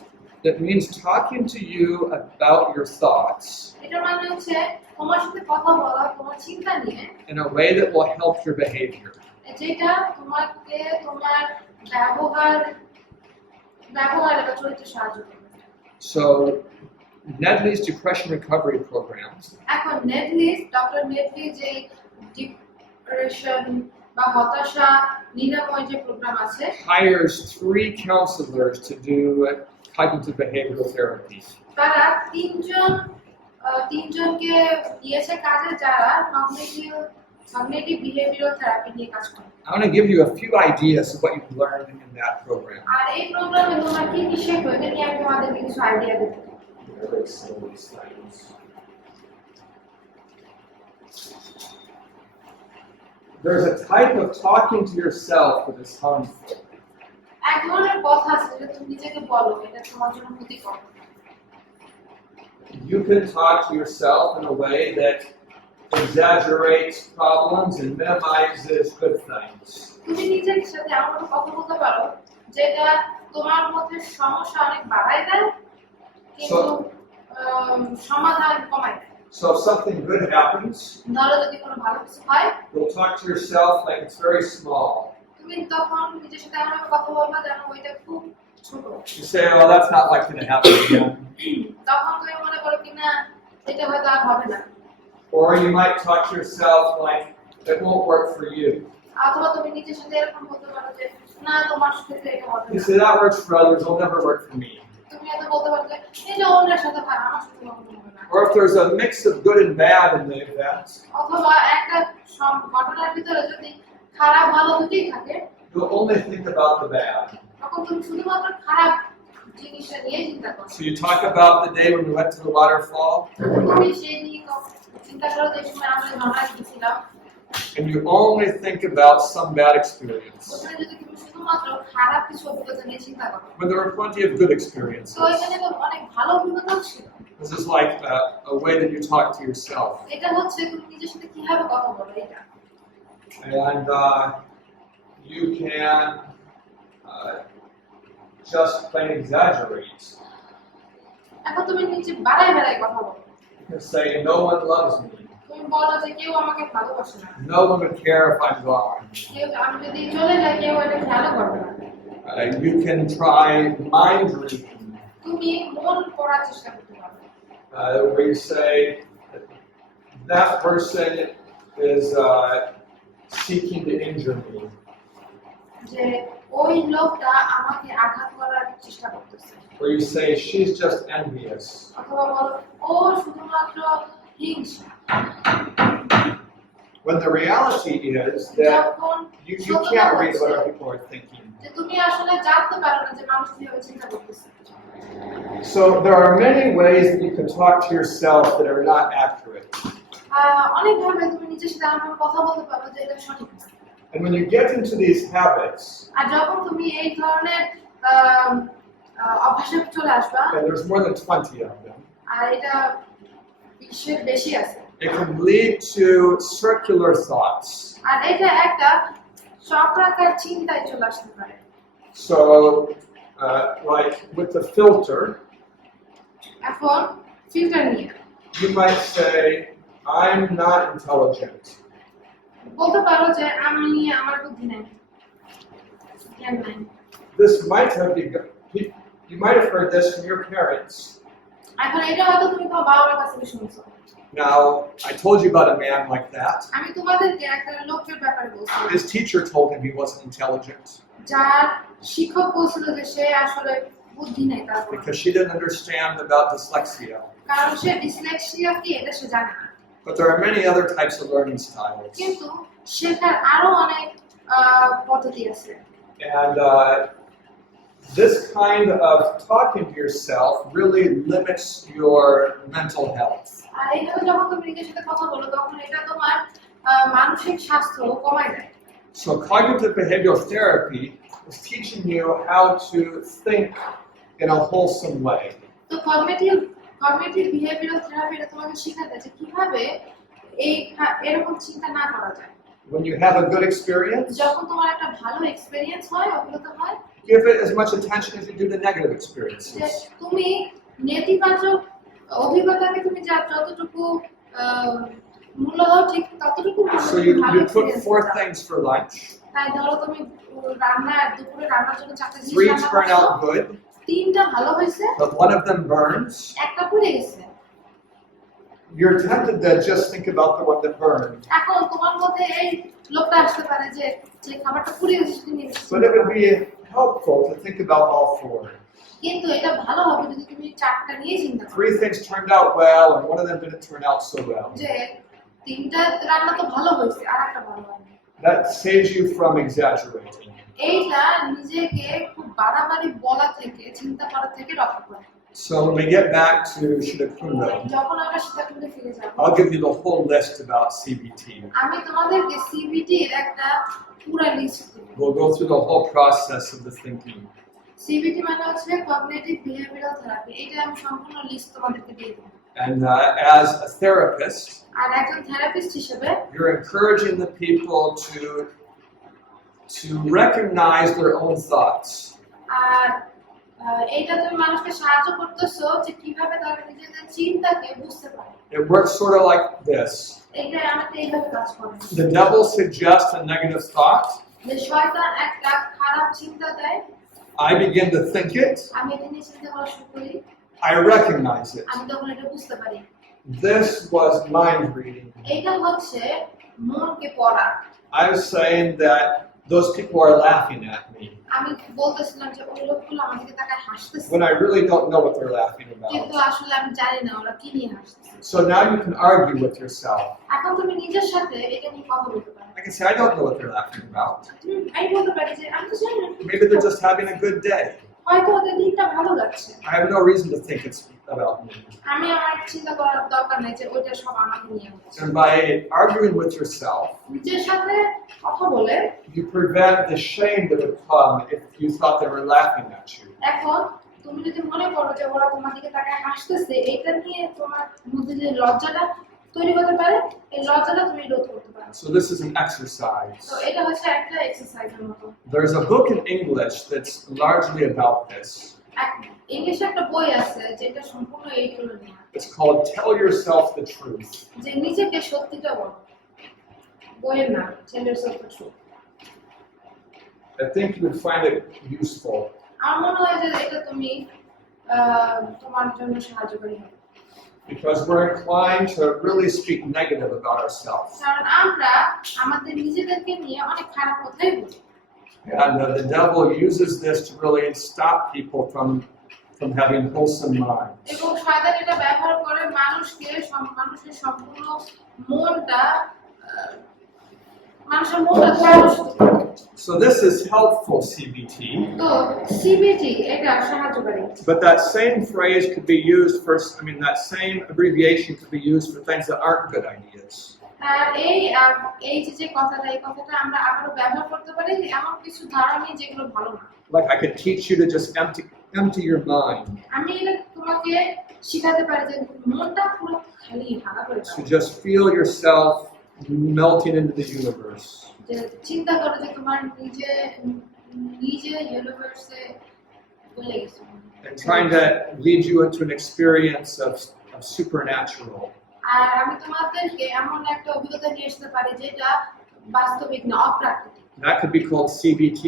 It means talking to you about your thoughts এটা মানে হচ্ছে তোমার সাথে কথা বলা তোমার চিন্তা নিয়ে in a way that will help your behavior. যেটা তোমাকে তোমার ব্যবহারে বা চরিত্রে সাহায্য করবে। So, Nedley's depression recovery programs এখন ডক্টর নেটলি যে ডিপ্রেশন বা হতাশা নিরাময় যে প্রোগ্রাম আছে hires 3 counselors to do cognitive behavioral therapy. তারা তিনজনকে দিয়েছে কাজে যারা কগনিটিভ বিহেভিয়ারাল থেরাপি নিয়ে কাজ করে। I want to give you a few ideas of what you've learned in that program. আর এই প্রোগ্রামে তোমরা কি কি শেখো এটা নিয়ে আমি তোমাদেরকে কিছু আইডিয়া দেব। There's a type of talking to yourself that is harmful. এক ধরনের কথা আছে যেটা তুমি নিজেকে বলো এটা তোমার জন্য ক্ষতিকর। You can talk to yourself in a way that exaggerates problems and minimizes good things. তুমি নিজের সাথে এমন একটা কথা বলতে পারো যেটা তোমার মধ্যে সমস্যা অনেক বাড়ায় দেয় কিন্তু সমাধান কমায় দেয়। So if something good happens, ধরো যদি কোনো ভালো কিছু হয় you'll talk to yourself like it's very small. তুমি তখন নিজের সাথে এমন একটা কথা বলবা যেন ওইটা খুব ছোট। You say, oh, that's not likely to happen again. তখন তুমি মনে করো কিনা এটা হয়তো আর হবে না। Or you might talk to yourself like, it won't work for you. অথবা তুমি নিজের সাথে এরকম বলতে পারো যে না তোমার সাথে এটা হবে You না। say, that works for others, it'll never work for me. তুমি এত বলতে পারো যে এটা অন্যের সাথে হয় আমার সাথে কখনো হবে না। Or if there's a mix of good and bad in the event, অথবা একটা ঘটনার ভিতরে যদি খারাপ ভালো দুটোই থাকে you'll only think about the bad. তখন তুমি শুধুমাত্র খারাপ জিনিসটা নিয়ে চিন্তা করো। So you talk about the day when we went to the waterfall, তুমি সেই নিয়ে চিন্তা করো যে সময় আমরা ঝর্ণায় গেছিলাম and you only think about some bad experience. ওখানে যদি তুমি শুধুমাত্র খারাপ কিছু অভিজ্ঞতা নিয়ে চিন্তা করো But there were plenty of good তো experiences. এখানে তো অনেক ভালো অভিজ্ঞতাও ছিল। This is like a way that you talk to yourself. এটা হচ্ছে তুমি নিজের সাথে কিভাবে কথা বলো এটা। And you can just plain exaggerate. এখন তুমি নিচে বাড়ায় কথা বলো। You can say, no one loves me. তুমি বলো যে কেউ আমাকে ভালোবাসে না। No one would care if I'm gone. কেউ আমি যদি চলে যাই কেউ এটা খেয়ালও করবে না। You can try mind reading, তুমি মন পড়ার চেষ্টা করতে পারো। where you say, that person is seeking to injure me. যে ওই লোকটা আমাকে আঘাত করার চেষ্টা করতেছে। Or you say, she's just envious. অথবা বলো ও শুধুমাত্র হিংসা। When the reality is that you can't read what other people are thinking. যে তুমি আসলে জানতে পারো না যে মানুষ কিভাবে চিন্তা করতেছে। So there are many ways that you can talk to yourself that are not accurate. অনেকভাবে তুমি নিজের সাথে এমন কথা বলতে পারো যে এটা সঠিক না। And when you get into these habits, আর যখন তুমি এই ধরনের অভ্যাসে চলে আসবা and there's more than 20 of them, আর এটা বিশ্বের বেশি আছে it can lead to circular thoughts. আর এটা একটা চক্রাকার চিন্তায় চলে আসতে পারে। So, like with the filter, এখন ফিল্টার নিয়ে you might say, I'm not intelligent. বলতে পারো যে আমার বুদ্ধি নেই। জ্ঞান নাই। This might have been, you might have heard this from your parents. এখন এটা হয়তো তুমি তোমার বাবা মার কাছ থেকে শুনছো। Now, I told you about a man like that. আমি তোমাদেরকে একটা লোকের ব্যাপারে বলছি, His teacher told him he wasn't intelligent যার শিক্ষক বলছিল যে সে আসলে বুদ্ধি নেই তার কোনো। because she didn't understand about dyslexia. কারণ সে ডিসলেক্সিয়া কি এটা সে জানে না। But there are many other types of learning styles. কিন্তু শেখার আরো অনেক পদ্ধতি আছে। And this kind of talking to yourself really limits your mental health. আর এইভাবে যখন তুমি নিজের সাথে কথা বলো তখন এটা তোমার মানসিক স্বাস্থ্য কমায় দেয়। So cognitive behavioral therapy is teaching you how to think in a wholesome way. তো কগনিটিভ বিহেভিয়ারাল থেরাপি এটা তোমাকে শেখাতে যে কিভাবে এরকম চিন্তা না করা যায়। When you have a good experience, যখন তোমার একটা ভালো এক্সপেরিয়েন্স হয়, অভিজ্ঞতা হয়, give it as much attention as you do the negative যে experiences. তুমি নেতিবাচক অভিজ্ঞতাকে তুমি যতটুকু মূল্য দাও ঠিক ততটুকু So you cook 4 things for lunch. তাই ধরো তুমি দুপুরে রান্নার জন্য 4টা জিনিস 3 রান্না turn করছো, out good, 3টা ভালো হয়েছে, but one of them burns. একটা পুড়ে গেছে। You're tempted to just think about the one that burned. এখন তোমার মধ্যে এই লোকটা আসতে পারে যে যে খাবারটা পুড়ে গেছে সেটা নিয়ে বেশি But it would be helpful to think about all 4. কিন্তু এটা ভালো হবে যদি তুমি 4টা নিয়ে চিন্তা করো 3 things turned out well, and one of them didn't turn out so well. যে 3টা রান্না তো ভালো হয়েছে আর একটা ভালো হয়নি। That saves you from exaggerating. এইটা নিজেকে খুব বাড়াবাড়ি বলা থেকে চিন্তা করা থেকে রক্ষা করে। So when we get back to Shidakunda, যখন আমরা সীতাকুণ্ডে ফিরে যাব I'll give you the whole list about CBT. আমি তোমাদেরকে সিবিটি এর একটা পুরো লিস্ট দেব। We'll go through the whole process of the thinking. CBT মানে হচ্ছে কগনিটিভ বিহেভিয়ারাল থেরাপি। এটা আমি সম্পূর্ণ লিস্ট তোমাদেরকে দিয়ে দেব। And as a therapist, আর একজন থেরাপিস্ট হিসেবে you're encouraging the people to recognize their own thoughts. আর এইটা তুমি মানুষকে সাহায্য করতেছো যে কিভাবে তারা নিজেদের চিন্তাকে বুঝতে পারে। It works sort of like this. এইটা আমাদের এইভাবে কাজ করে। The devil suggests a negative thought. যে শয়তান একটা খারাপ চিন্তা দেয়, I begin to think it. আমি এটা নিয়ে চিন্তা করা শুরু করি, I recognize it. আমি তখন এটা বুঝতে পারি। This was mind reading. এইটা হচ্ছে মনকে পড়া। I was saying that those people are laughing at me আমি বলতেছিলাম যে ওই লোকগুলো আমার দিকে তাকায় হাসতেছে, when I really don't know what they're laughing কিন্তু about. আসলে আমি জানি না ওরা কি নিয়ে হাসতেছে। So now you can argue with yourself. এখন তুমি নিজের সাথে এটা নিয়ে কথা বলতে পারো। I can say, I don't know what they're laughing about. আমি বলতে পারি যে আমি তো জানি না, Maybe they're just having a good day. হয়তো ওদের দিনটা ভালো যাচ্ছে। I have no reason to think it's about me. আমি আমার চিন্তা করার দরকার নেই যে ওইটা সব আমাকে নিয়ে হচ্ছে। And by arguing with yourself, নিজের সাথে কথা বলে you prevent the shame that would come if you thought they were laughing at you. এখন তুমি যদি মনে করো যে ওরা তোমার দিকে তাকায় হাসতেছে, এটা নিয়ে তোমার মধ্যে যে লজ্জাটা তৈরি হতে পারে, এই লজ্জাটা তুমি রোধ করতে পারো। So this is an exercise. তো এটা হচ্ছে একটা এক্সারসাইজের মতো। There's a book in English that's largely about this. ইংলিশে একটা বই আছে যেটা সম্পূর্ণ এইগুলো নিয়ে। It's called Tell Yourself the Truth. যে নিজেকে সত্যিটা বলো। বইয়ের নাম Tell Yourself the Truth। I think you would find it useful. আমার মনে হয় যে এটা তুমি তোমার জন্য সাহায্যকারী হবে। Because we're inclined to really speak negative about ourselves. কারণ আমরা আমাদের নিজেদেরকে নিয়ে অনেক খারাপ কথাই বলি। And the devil uses this to really stop people from having wholesome minds. এবং শয়তান এটা ব্যবহার করে মানুষের সম্পূর্ণ মনটা মানুষের মনটা কলুষিত করে। So this is helpful CBT. তো সিবিটি এটা সাহায্যকারী। But that same phrase could be used for, that same abbreviation could be used for things that aren't good ideas. আর এই যে কথাটা এই কথাটা আমরা আবারও ব্যবহার করতে পারি এমন কিছু ধারণা নিয়ে যেগুলো ভালো না। Like I could teach you to just empty your mind. আমি এটা তোমাকে শেখাতে পারি যে মনটা পুরো খালি ফাঁকা করে দাও। To just feel yourself melting into the universe. যে চিন্তা করো যে তোমার নিজে ইউনিভার্সে চলে গেছো। And trying to lead you into an experience of supernatural. আর আমি তোমাদেরকে এমন একটা অভিজ্ঞতা নিয়ে আসতে পারি যেটা বাস্তবিক না, অপ্রাকৃতিক। That could be called CBT.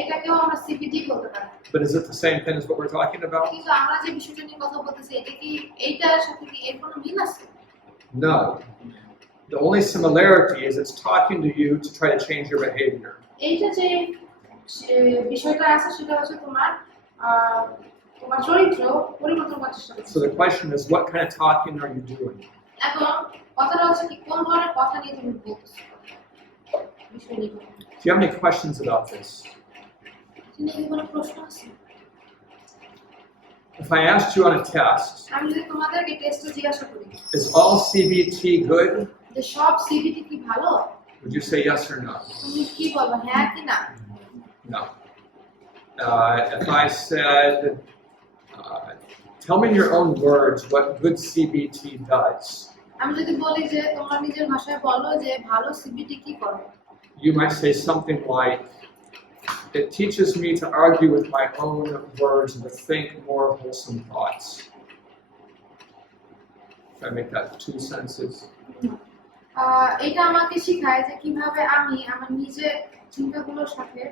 এটাকেও আমরা সিবিটি বলতে পারি। But is it the same thing as what we're talking about? কিন্তু আমরা যে বিষয়টা নিয়ে কথা বলতেছি এটা কি এইটার সাথে কি এর কোনো মিল আছে? No. The only similarity is it's talking to you to try to change your behavior. এইটা যে বিষয়টা আছে সেটা হচ্ছে তোমার তোমার চরিত্র পরিবর্তন করার চেষ্টা করছে। So the question is, what kind of talking are you doing? এখন কথাটা হচ্ছে কি কোন ধরনের কথা নিয়ে তুমি বলতেছো বিষয় নিয়ে। Do you have any questions about this? নিয়ে কি কোনো প্রশ্ন আছে? If I asked you on a test, আমি যদি তোমাদেরকে টেস্টে জিজ্ঞাসা করি is all CBT good? যে সব সিবিটি কি ভালো, Would you say yes or no? তুমি কি বলবো হ্যাঁ কি না? No. If I said, tell me in your own words what good CBT does, আমি যদি বলি যে তোমার নিজের ভাষায় বলো যে ভালো সিবিটি কি করে, you might say something like, it teaches me to argue with my own words and to think more wholesome thoughts. If I make that 2 sentences. এটা আমাকে শেখায় যে কিভাবে আমি আমার নিজের চিন্তাগুলোর সাথে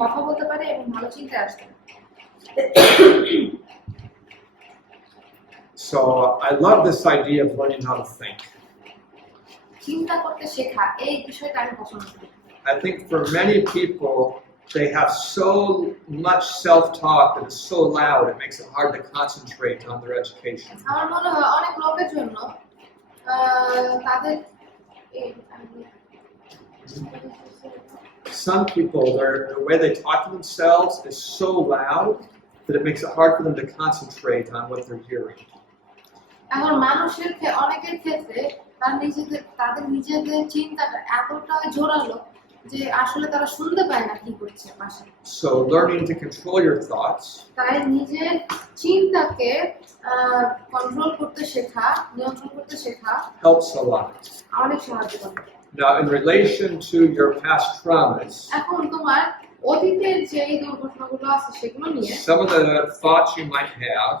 কথা বলতে পারি এবং ভালো চিন্তা আসতে পারি। So I love this idea of learning how to think. চিন্তা করতে শেখা এই বিষয়টা আমি পছন্দ করি। I think for many people, they have so much self-talk that is so loud, it makes it hard to concentrate on their education. আমার মনে হয় অনেক লোকের জন্য তাদের Some people, the way they talk to themselves is so loud that it makes it hard for them to concentrate on what they're hearing. এখন মানুষের অনেকের ক্ষেত্রে তাদের নিজেদের চিন্তাটা এতটা জোরালো যে আসলে তারা শুনতে পায় না কি করছে পাশে। So learning to control your thoughts তাই নিজের চিন্তাকে কন্ট্রোল করতে শেখা, নিয়ন্ত্রণ করতে শেখা helps a lot. অনেক সাহায্য করে। Now, in relation to your past traumas, এখন তোমার অতীতের যে দুর্ঘটনাগুলো আছে সেগুলো নিয়ে some of the thoughts you might have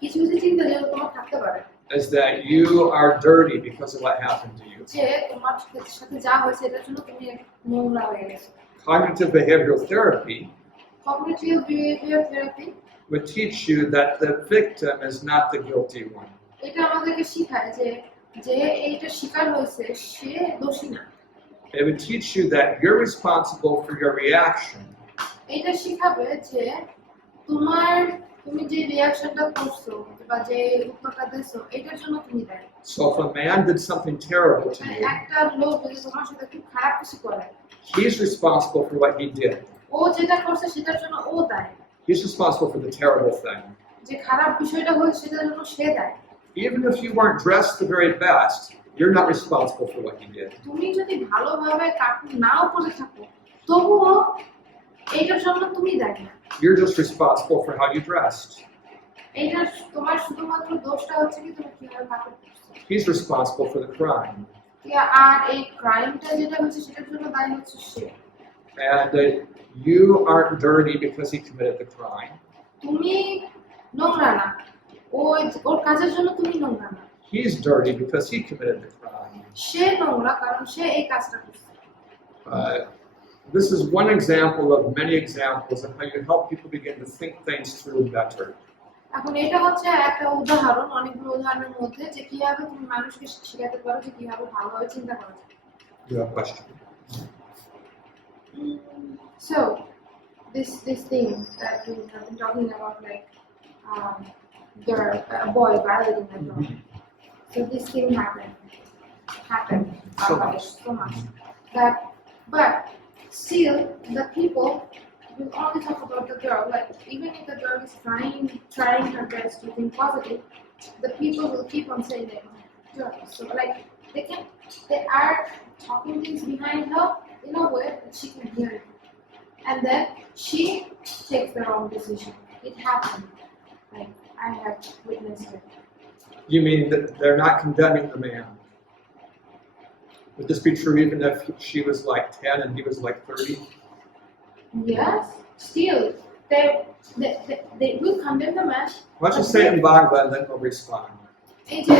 কিছু কিছু চিন্তা যেগুলো তোমার থাকতে পারে is that you are dirty because of what happened to you. যে তোমার সাথে যা হয়েছে এটার জন্য তুমি নোংরা হয়ে গেছো। Cognitive behavioral therapy cognitive behaviour therapy would teach you that the victim is not the guilty one. এটা আমাদেরকে শেখায় যে যে এইটা শিকার হয়েছে সে দোষী না। It would teach you that you're responsible for your reaction. এটা শিখাবে যে তুমি যে রিঅ্যাকশনটা করছো বা যে উত্তরটা দিছো এটার জন্য তুমি দায়ী। So if a man did something terrible to you, একটা লোক যদি তোমার সাথে খুব খারাপ কিছু করে he's responsible for what he did. ও যেটা করছে সেটার জন্য ও দায়ী। He's responsible for the terrible thing. যে খারাপ বিষয়টা হয়েছে সেটার জন্য সে দায়ী। Even if you weren't dressed the very best, you're not responsible for what you did. তুমি যদি ভালোভাবে কাপড় নাও পরে থাকো তবুও এইটার জন্য তুমি দায়ী না। You're just responsible for how you dressed. এইটা তোমার শুধুমাত্র দোষটা হচ্ছে কি তুমি কিভাবে কাপড় পরছো। He's responsible for the crime. আর এই ক্রাইমটা যেটা হচ্ছে সেটার জন্য দায়ী হচ্ছে সে। And you aren't dirty because he committed the crime. তুমি নোংরা না, ওর কাজের জন্য তুমি নোংরা না। He's dirty because he committed the crime. সে নোংরা কারণ সে এই কাজটা করছে। This is one example of many examples of how you help people begin to think things through better. এখন এটা হচ্ছে একটা উদাহরণ অনেকগুলো উদাহরণের মধ্যে যে কিভাবে তুমি মানুষকে শেখাতে পারো যে কিভাবে ভালোভাবে চিন্তা করা যায়। You have a question? So this thing that we have been talking about, like a boy violating a girl. So this thing happened so much that, but still the people will only talk about the girl. Like even if the girl is trying her best to think positive, the people will keep on saying that girl. So like they are talking things behind her in a way that she can hear it, and then she takes the wrong decision. It happened. Like I have witnessed it. You mean that they're not condemning the man? Would this be true even if she was like 10 and he was like 30? Yes, still they will condemn the man. Why don't you say it in Bangla and then we'll respond? এই যে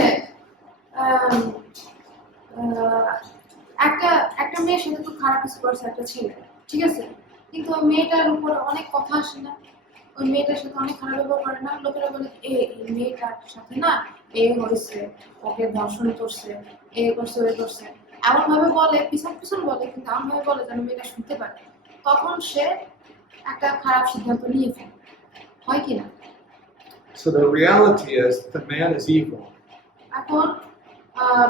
একটা মেয়ের সাথে খুব খারাপ কিছু করছে একটা ছেলে, ঠিক আছে? কিন্তু ওই মেয়েটার উপর অনেক কথা আসে না, ওই মেয়েটার সাথে অনেক খারাপ ব্যবহার করে না, লোকেরা বলে এই মেয়েটার সাথে না এ হয়েছে, ওকে ধর্ষণ করছে, এ করছে ওই করছে, এমন ভাবে বলে, পিছন পিছন বলে, কিন্তু এমন ভাবে বলে যেন মেয়েটা শুনতে পারে। তখন সে একটা খারাপ সিদ্ধান্ত নিয়ে ফেলে, হয় কি না? So the reality is the man is evil. এখন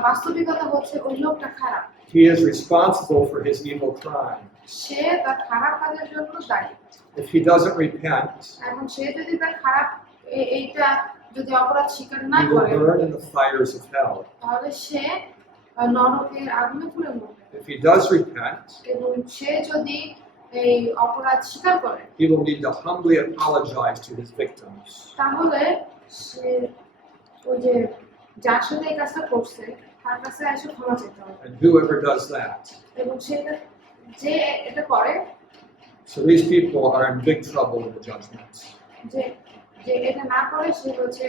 বাস্তবিকতা হচ্ছে ওই লোকটা খারাপ, He is responsible for his evil crime. সে তার খারাপ কাজের জন্য দায়ী। If he doesn't repent, এখন সে যদি তার খারাপ এইটা যদি অপরাধ স্বীকার না he will করে, burn in the fires of hell. তাহলে সে নরকের আগুনে পুড়ে মরবে। If he does repent, এবং সে যদি এই অপরাধ স্বীকার করে, he will need to humbly apologize to his victims. তাহলে সে ওই যে যার সাথে এই কাজটা করছে তার কাছে এসে ক্ষমা চাইতে হবে। And whoever does that. এবং সেটা যে এটা করে, So these people are in big trouble in the judgment. যে যে এটা না করে সে হচ্ছে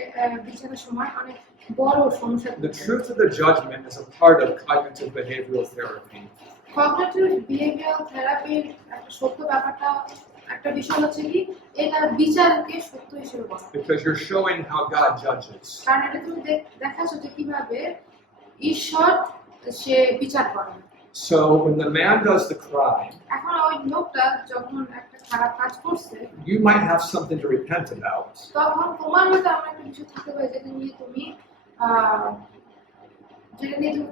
বিচারের সময় অনেক বড় সমস্যা। The truth of the judgment is a part of cognitive behavioral therapy. Cognitive behavioural থেরাপির একটা সত্য ব্যাপারটা, একটা বিষয় হচ্ছে কি এটা বিচারকে সত্য হিসেবে বলা, Because you're showing how God judges. কারণ এটা তুমি দেখাচ্ছ যে কিভাবে ঈশ্বর সে বিচার করেন। So when the man does the crime, এখন ওই লোকটা যখন একটা খারাপ কাজ করছে, you might have something to repent about. তখন তোমার হয়তো এমন একটা বিষয় থাকতে পারে যেটা নিয়ে তুমি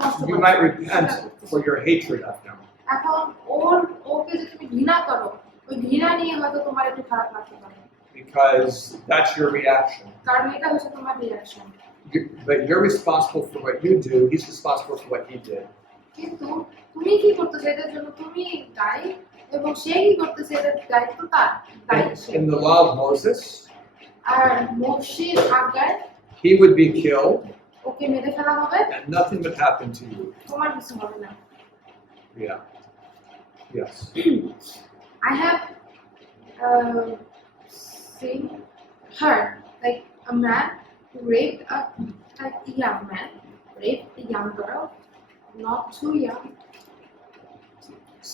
কষ্ট You পাচ্ছ, might repent for your hatred of him. এখন ওকে যে তুমি ঘৃণা করো, ওই ঘৃণা নিয়ে হয়তো তোমার একটু খারাপ লাগতে পারে, Because that's your reaction. কারণ এটা হচ্ছে তোমার reaction. But you're responsible for what you do, he's responsible for what he did. কিন্তু তুমি কি করতেছো এটার জন্য তুমি দায়ী, এবং সে কি করতেছে এটার দায়িত্ব তার, দায়ী সে। In the law of Moses, আর মসজিদ আজ্ঞায় he would be killed ওকে মেরে ফেলা হবে, and nothing would happen to you. তোমার কিছু হবে না। Yeah. Yes. I have seen, heard like a man who raped a young man, raped a young girl, not too young.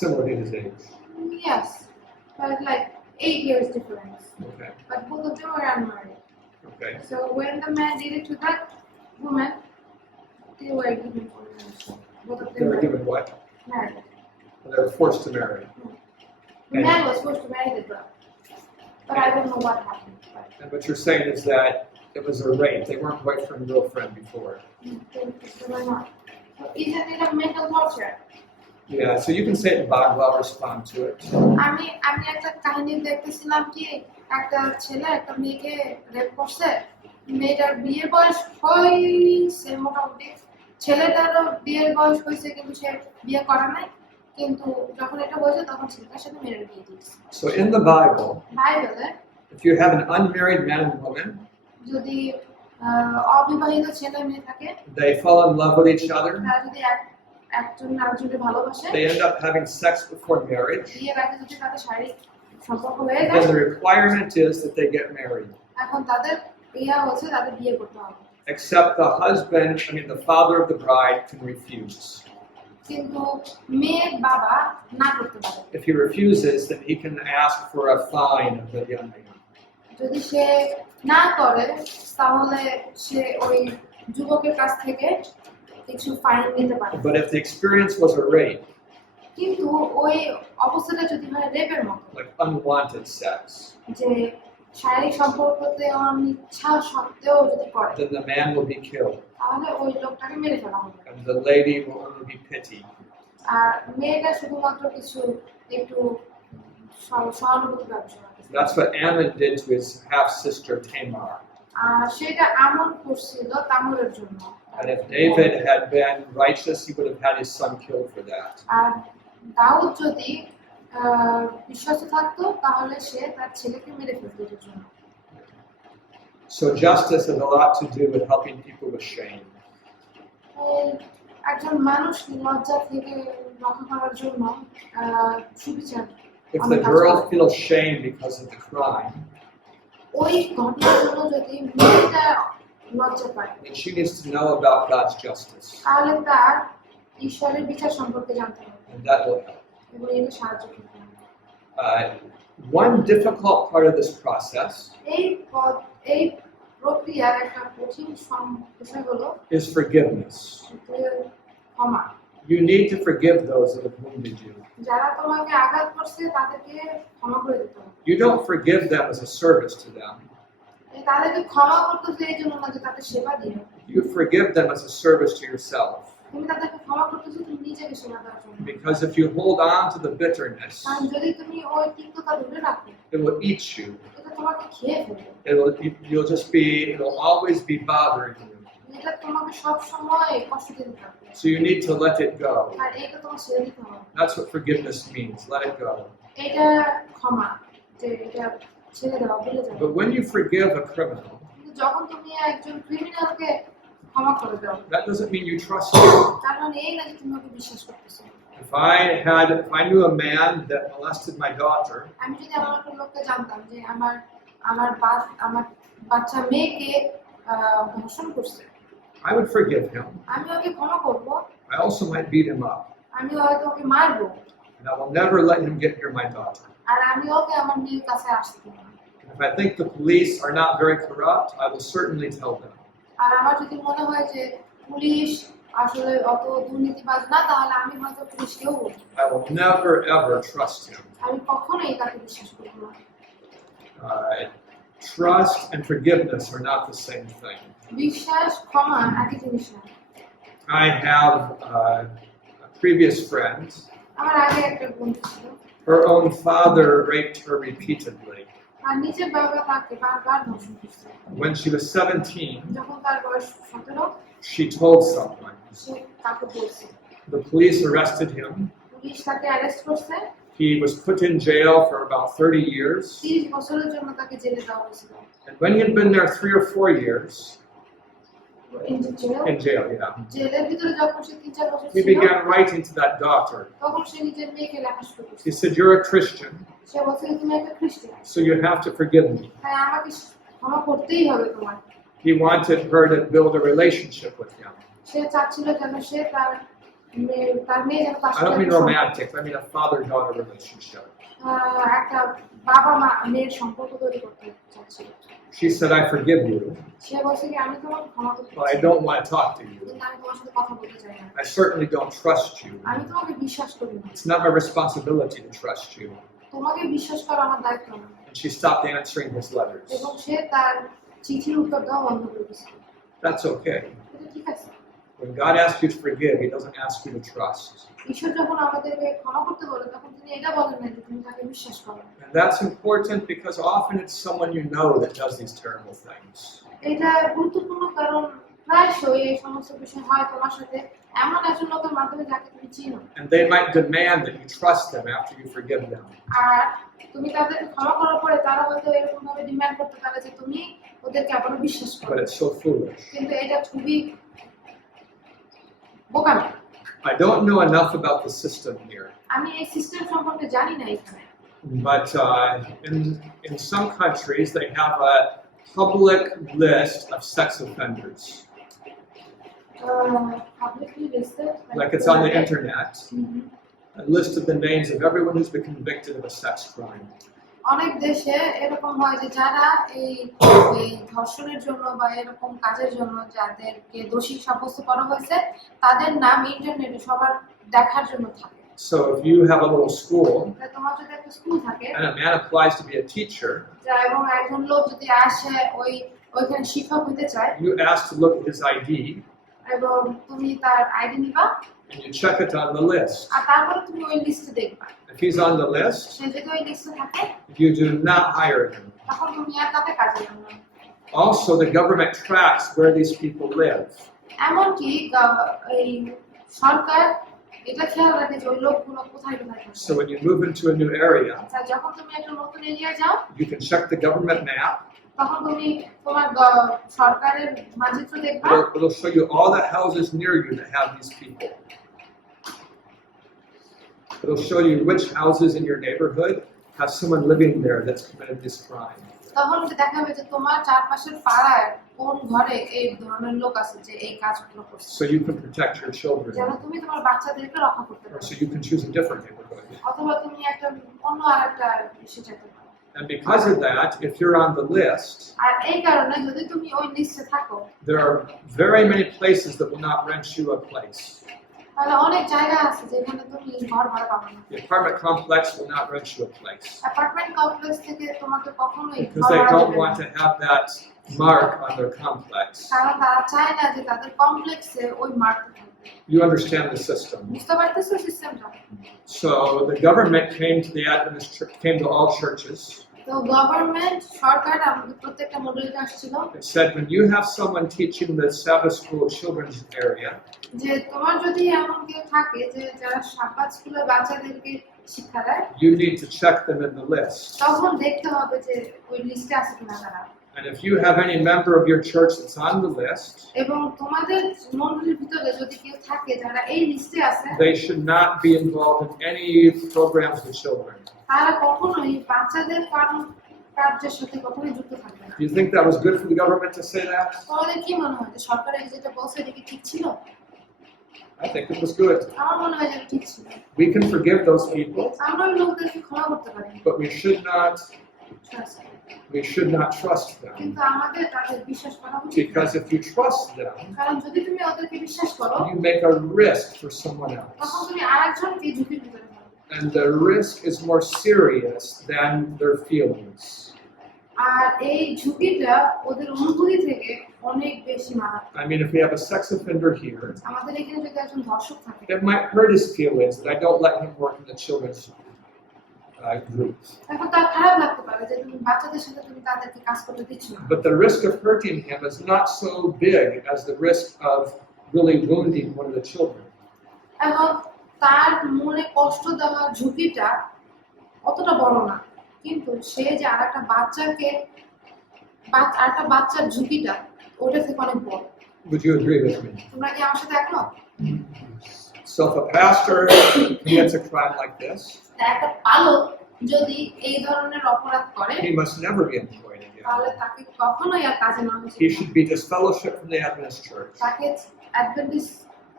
Similar to his age. Yes, but like 8 years difference. Okay. But both of them were unmarried. Okay. So when the man did it to that woman, they were given ordination. Both of They them were were given what? married. They were forced to marry. The man was supposed to marry the girl, but I don't know what happened. But And what you're saying is that it was a rape. They weren't boyfriend and girlfriend before. they were not. So isn't it a mental torture? Yeah, so you can say it in Bhagavad, I'll respond to it. আমি একটা কাহিনী দেখতেছিলাম কি একটা ছেলে একটা মেয়েকে রেপ করছে, মেয়েটার বিয়ের বয়স হয়েছে মোটামুটি, ছেলেটারও বিয়ের বয়স হয়েছে কিন্তু সে বিয়ে করে নাই, কিন্তু যখন এটা হয়েছে তখন ছেলেটার সাথে মেয়ের বিয়ে দিয়েছে। So in the Bible, বাইবেলে if you have an unmarried man and woman, যদি অবিবাহিত ছেলে মেয়ে থাকে, they fall in love with each other, তারা যদি একজন আরেকজনকে ভালোবাসে, they end up having sex before marriage, বিয়ের আগে যদি তাদের শারীরিক সম্পর্ক হয়ে যায়, then the requirement is that they get married. এখন তাদের ইয়া হচ্ছে তাদের বিয়ে করতে হবে। Except the husband, the father of the bride can refuse. কিন্তু মেয়ের বাবা না করতে পারে, If he refuses, then he can ask for a fine of the young man. যদি সে না করে তাহলে সে ওই যুবকের কাছ থেকে কিছু ফাইন নিতে পারে। But if the experience was a rape, কিন্তু ওই অবস্থাটা যদি হয় রেপের মতো, like unwanted sex, যে শারীরিক সম্পর্কতে অনিচ্ছা সত্ত্বেও যদি করে, then the man will be killed, তাহলে ওই লোকটাকে মেরে ফেলা হবে, and the lady will only be pitied. আর মেয়েটা শুধুমাত্র কিছু একটু সহানুভূতি ব্যবসা। That's what Ammon did to his half-sister Tamar. আর সেটা আমল করছিল তামুরের জন্য। And if David had been righteous, he would have had his son killed for that. আর দাউদ যদি বিশ্বাস থাকতো তাহলে সে তার ছেলেকে মেরে ফেলতো এর জন্য। So justice has a lot to do with helping people with shame. একজন মানুষ লজ্জা থেকে রক্ষা করার জন্য সুবিচার। If the girl feels shame because of the crime, ওই ঘটনার জন্য যদি মেয়েটা লজ্জা পায়, then she needs to know about God's justice, তাহলে তার ঈশ্বরের বিচার সম্পর্কে জানতে হবে, and that will help. এবং এটা সাহায্য করতে হবে। One difficult part of this process এই প্রক্রিয়ার একটা কঠিন বিষয় হলো is forgiveness. ক্ষমা। You need to forgive those that have wounded you. যারা তোমাকে আঘাত করছে তাদেরকে ক্ষমা করে দিতে হবে। You don't forgive them as a service to them. তাদেরকে ক্ষমা করতেছে এই জন্য না যে তাদের সেবা দিয়ে। You forgive them as a service to yourself. তুমি তাদেরকে ক্ষমা করতেছো তুমি নিজেকে সেবা দেওয়ার জন্য। Because if you hold on to the bitterness, কারণ যদি তুমি ওই তিক্ততা ধরে রাখো it will eat you. এটা তোমাকে খেয়ে ফেলবে। It'll always be bothering you. এটা তোমাকে সব সময় কষ্ট দিতে থাকবে। So you need to let it go. আর এটা তোমাকে ছেড়ে দিতে হবে। That's what forgiveness means. Let it go. এটা ক্ষমা, যে এটা ছেড়ে দাও, ভুলে যাও। But when you forgive a criminal, কিন্তু যখন তুমি একজন ক্রিমিনালকে ক্ষমা করে দাও, that doesn't mean you trust him. তার মানে এই না যে তুমি ওকে বিশ্বাস করতেছো। If I knew a man that molested my daughter, আমি যদি এমন একটা লোককে জানতাম যে আমার বাচ্চা মেয়েকে ধর্ষণ করছে, I would forgive him. আমি ওকে ক্ষমা করব। I also might beat him up. আমি হয়তো ওকে মারবো। And I will never let him get near my daughter. আর আমি ওকে আমার মেয়ের কাছে আসতে দেব না। If I think the police are not very corrupt, I will certainly tell them. আর আমার যদি মনে হয় যে পুলিশ আসলে অত দুর্নীতিবাজ না, তাহলে আমি হয়তো পুলিশকেও বলবো। I will never ever trust him. আমি কখনোই তাকে বিশ্বাস করব না। Trust and forgiveness are not the same thing. বিশ্বাস ক্ষমা একই জিনিস না। I have a previous friend. আমার আগে একটা বন্ধু ছিল, Her own father raped her repeatedly. আর নিজের বাবা তাকে বারবার ধর্ষণ করছে। When she was 17, যখন তার বয়স 17, she told someone. সে তাকে বলছে। The police arrested him. Police তাকে অ্যারেস্ট করছে। He was put in jail for about 30 years. 30 বছরের জন্য তাকে জেলে দেওয়া হয়েছিল। And when he had been there 3 or 4 years, in jail, yeah, জেলের ভিতরে যখন সে 3-4 বছর he ছিল, began writing to that doctor. তখন সে নিজের মেয়েকে লেখা শুরু করছে। He said, "You're a Christian, সে বলছে যে তুমি একটা খ্রিস্টান, so you have to forgive me." তাই আমাকে ক্ষমা করতেই হবে তোমার। He wanted her to build a relationship with him. সে চাচ্ছিল যেন সে তার মেয়ে যেন তার I don't mean সাথে romantic, I mean a father-daughter relationship. একটা বাবা মা মেয়ের সম্পর্ক তৈরি করতে চাচ্ছিল। She said, "I forgive you, সে বলছে কি আমি তোমাকে ক্ষমা করতে but I চাই, don't want to talk to you. কিন্তু আমি তোমার সাথে কথা বলতে চাই না। I certainly don't trust you. আমি তোমাকে বিশ্বাস করি না। It's not my responsibility to trust you." তোমাকে বিশ্বাস করা আমার দায়িত্ব না। And she stopped answering his letters. এবং সে তার চিঠির উত্তর দেওয়া বন্ধ করে দিয়েছিল। That's okay. এটা ঠিক আছে। When God asks you to forgive, He doesn't ask you to trust. ঈশ্বর যখন আমাদেরকে ক্ষমা করতে বলে, তখন তিনি এটা বলেন না যে তুমি তাকে বিশ্বাস করো। And that's important because often it's someone you know that does these terrible things. এটা গুরুত্বপূর্ণ কারণ প্রায়শই এই সমস্ত বিষয় হয় তোমার সাথে এমন একজন লোকের মাধ্যমে যাকে তুমি চিনো। And they might demand that you trust them after you forgive them. আর তুমি তাদেরকে ক্ষমা করার পরে তারা হয়তো এরকম ভাবে ডিমান্ড করতে পারে যে তুমি ওদেরকে আবারও বিশ্বাস করো। But it's so foolish. কিন্তু এটা খুবই বোকামি। I don't know enough about the system here. আমি এই সিস্টেম সম্পর্কে জানি না এখানে। But in some countries, they have a public list of sex offenders. Publicly listed, Like it's on the internet. A list of the names of everyone who's been convicted of a sex crime. অনেক দেশে এরকম হয় যে যারা এই ধর্ষণের জন্য বা এরকম কাজের জন্য যাদেরকে দোষী সাব্যস্ত করা হয়েছে তাদের নাম ইন্টারনেটে সবার দেখার জন্য থাকে। So if you have a little school তোমার যদি একটা স্কুল থাকে and a man applies to be a teacher, এবং একজন লোক যদি আসে ওইখানে শিক্ষক হতে চায়, you ask to look at his ID এবং তুমি তার আইডি নিবা and you check it on the list. আর তারপরে তুমি ওই লিস্টে দেখবা। If he's on the list, সে যদি ওই লিস্টে থাকে you do not hire him. তখন তুমি আর তাকে কাজে নাও না। Also, the government tracks where these people live. এমনকি এই সরকার এটা খেয়াল রাখে যে ওই লোকগুলো কোথায় কোথায় থাকে। So when you move into a new area, যখন তুমি একটা নতুন এরিয়ায় যাও, you can check the government map. তখন তুমি তোমার সরকারের মানচিত্র দেখবা। It'll show you all the houses near you that have these people. It'll show you which houses in your neighborhood have someone living there that's committed this crime. তখন দেখাবে যে তোমার চারপাশের পাড়ায় কোন ঘরে এই ধরনের লোক আছে যে এই কাজগুলো করছে। So you can protect your children. যেন তুমি তোমার বাচ্চাদেরকে রক্ষা করতে পারো। So you can choose a different neighborhood. could. অথবা তুমি একটা অন্য আরেকটা বিষয় চাইতে পারো। And because of that, if you're on the list, আর এই কারণে যদি তুমি ওই লিস্টে থাকো there are very many places that will not rent you a place. তাহলে অনেক জায়গা আছে যেখানে তুমি ঘর ভাড়া পাবে না। The apartment complex will not rent you a place apartment complex থেকে তোমাকে কখনোই because ঘর they ভাড়া don't দেবে want না। to have that mark on their complex. কারণ তারা চায় না যে তাদের কমপ্লেক্সে ওই মার্ক থাকবে। You understand the system. বুঝতে পারতেছো সিস্টেমটা? So the government came to all churches. তো গভর্নমেন্ট সরকার আমাদের প্রত্যেকটা মডেলটা আসছিল It said when you have someone teaching the Sabbath school children's area, যে তোমার যদি এমন কেউ থাকে যে যারা সাব্বাত স্কুলের বাচ্চাদেরকে শিক্ষা দেয় you need to check them in the list. তখন দেখতে হবে যে ওই লিস্টে আছে কিনা তারা। And if you have any member of your church that's on the list, এবং তোমাদের মণ্ডলীর ভিতরে যদি কেউ থাকে যারা এই লিস্টে আছে they should not be involved in any programs with children. তারা কখনোই বাচ্চাদের কার্যের সাথে কখনোই যুক্ত থাকবে না। Do you think that was good for the government to say that? তোমাদের কি মনে হয় যে সরকারের যেটা বলছে এটা কি ঠিক ছিল? I think it was good. আমার মনে হয় যে এটা ঠিক ছিল। We can forgive those people, আমরা ওই লোকদেরকে ক্ষমা করতে পারি but we should not trust them. কিন্তু আমাদের তাদের বিশ্বাস করা উচিত না। Because if you trust them, কারণ যদি তুমি ওদেরকে বিশ্বাস করো you make a risk for someone তখন else. তুমি আরেকজনকে ঝুঁকির ভিতরে ফেলো। And the risk is more serious than their feelings. আর এই ঝুঁকিটা ওদের অনুভূতি থেকে অনেক বেশি মারাত্মক। I mean, if we have a sex offender here, আমাদের এখানে যদি একজন ধর্ষক থাকে it might hurt his feelings that I don't let him work in the children's group. এখন তার খারাপ লাগতে পারে যে তুমি বাচ্চাদের সাথে তুমি তাদেরকে কাজ করতে দিচ্ছ না। But the risk of hurting him is not so big as the risk of really wounding one of the children. এবং তার মনে কষ্ট দেওয়ার ঝুঁকিটা অতটা বড় না, কিন্তু সে যে আরেকটা বাচ্চার ঝুঁকিটা ওটা থেকে অনেক বড়। Would you agree with me? তোমরা কি আমার সাথে একমত? So if a pastor commits a crime like this, তা একটা পালক যদি এই ধরনের অপরাধ করে he must never be employed তাহলে again. তাকে কখনোই আর কাজে নেওয়া উচিত He না। should be disfellowshipped from the Adventist church. তাকে অ্যাডভেন্টিস্ট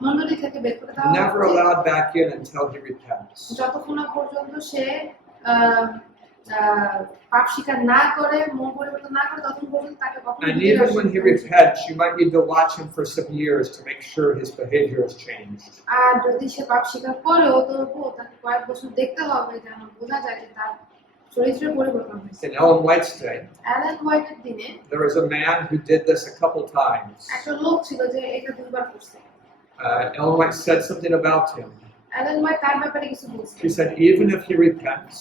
মণ্ডলী থেকে বের করে দেওয়া Never উচিত। allowed back in until he repents. যতক্ষণ না পর্যন্ত সে পাপ স্বীকার না করে মন পরিবর্তন না করে ততক্ষণ পর্যন্ত তাকে কখনো And even when he repents, you might need to watch him for some years to make sure his behavior has changed. আর যদি সে পাপ স্বীকার করেও তবুও তাকে কয়েক বছর দেখতে হবে যেন বোঝা যায় যে তার চরিত্রের পরিবর্তন হয়েছে। In Ellen White's day, Allen হোয়াইটের দিনে there was a man who did this a couple times. একটা লোক ছিল যে এটা দুইবার করছে। Ellen White said something about him. Allen White তার ব্যাপারে কিছু বলছে। She said, even if he repents,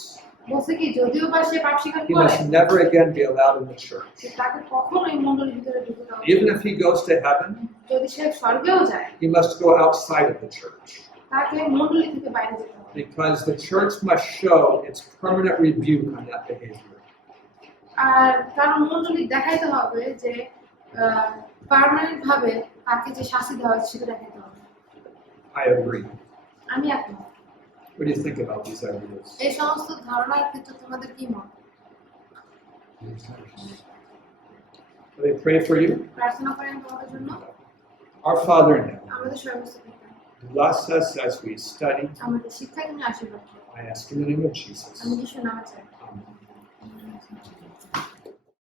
বলছে কি যদিও বা সে পাপ স্বীকার he করে must never again be allowed in the church. সে তাকে কখনোই মণ্ডলীর ভিতরে ঢুকে দেওয়া উচিত Even না। if he goes to heaven, যদি সে স্বর্গেও যায় he must go outside of the church. তাকে মণ্ডলী থেকে বাইরে যেতে হবে। Because the church must show its permanent rebuke on that behavior. আর কারণ মণ্ডলী দেখাইতে হবে যে পার্মানেন্ট ভাবে তাকে যে শাস্তি দেওয়া হয়েছে সেটা দেখাইতে হবে। I agree. আমি একমত। What do you think about these ideas? এই সমস্ত ধারণার ক্ষেত্রে তোমাদের কি মত? Will they pray for you? প্রার্থনা করেন তোমাদের জন্য। Our Father in heaven, আমাদের সর্বস্ব পিতা, bless us as we study. আমাদের শিক্ষায় তুমি আশীর্বাদ করো। I ask in the name of Jesus. আমি যিশুর নামে চাই।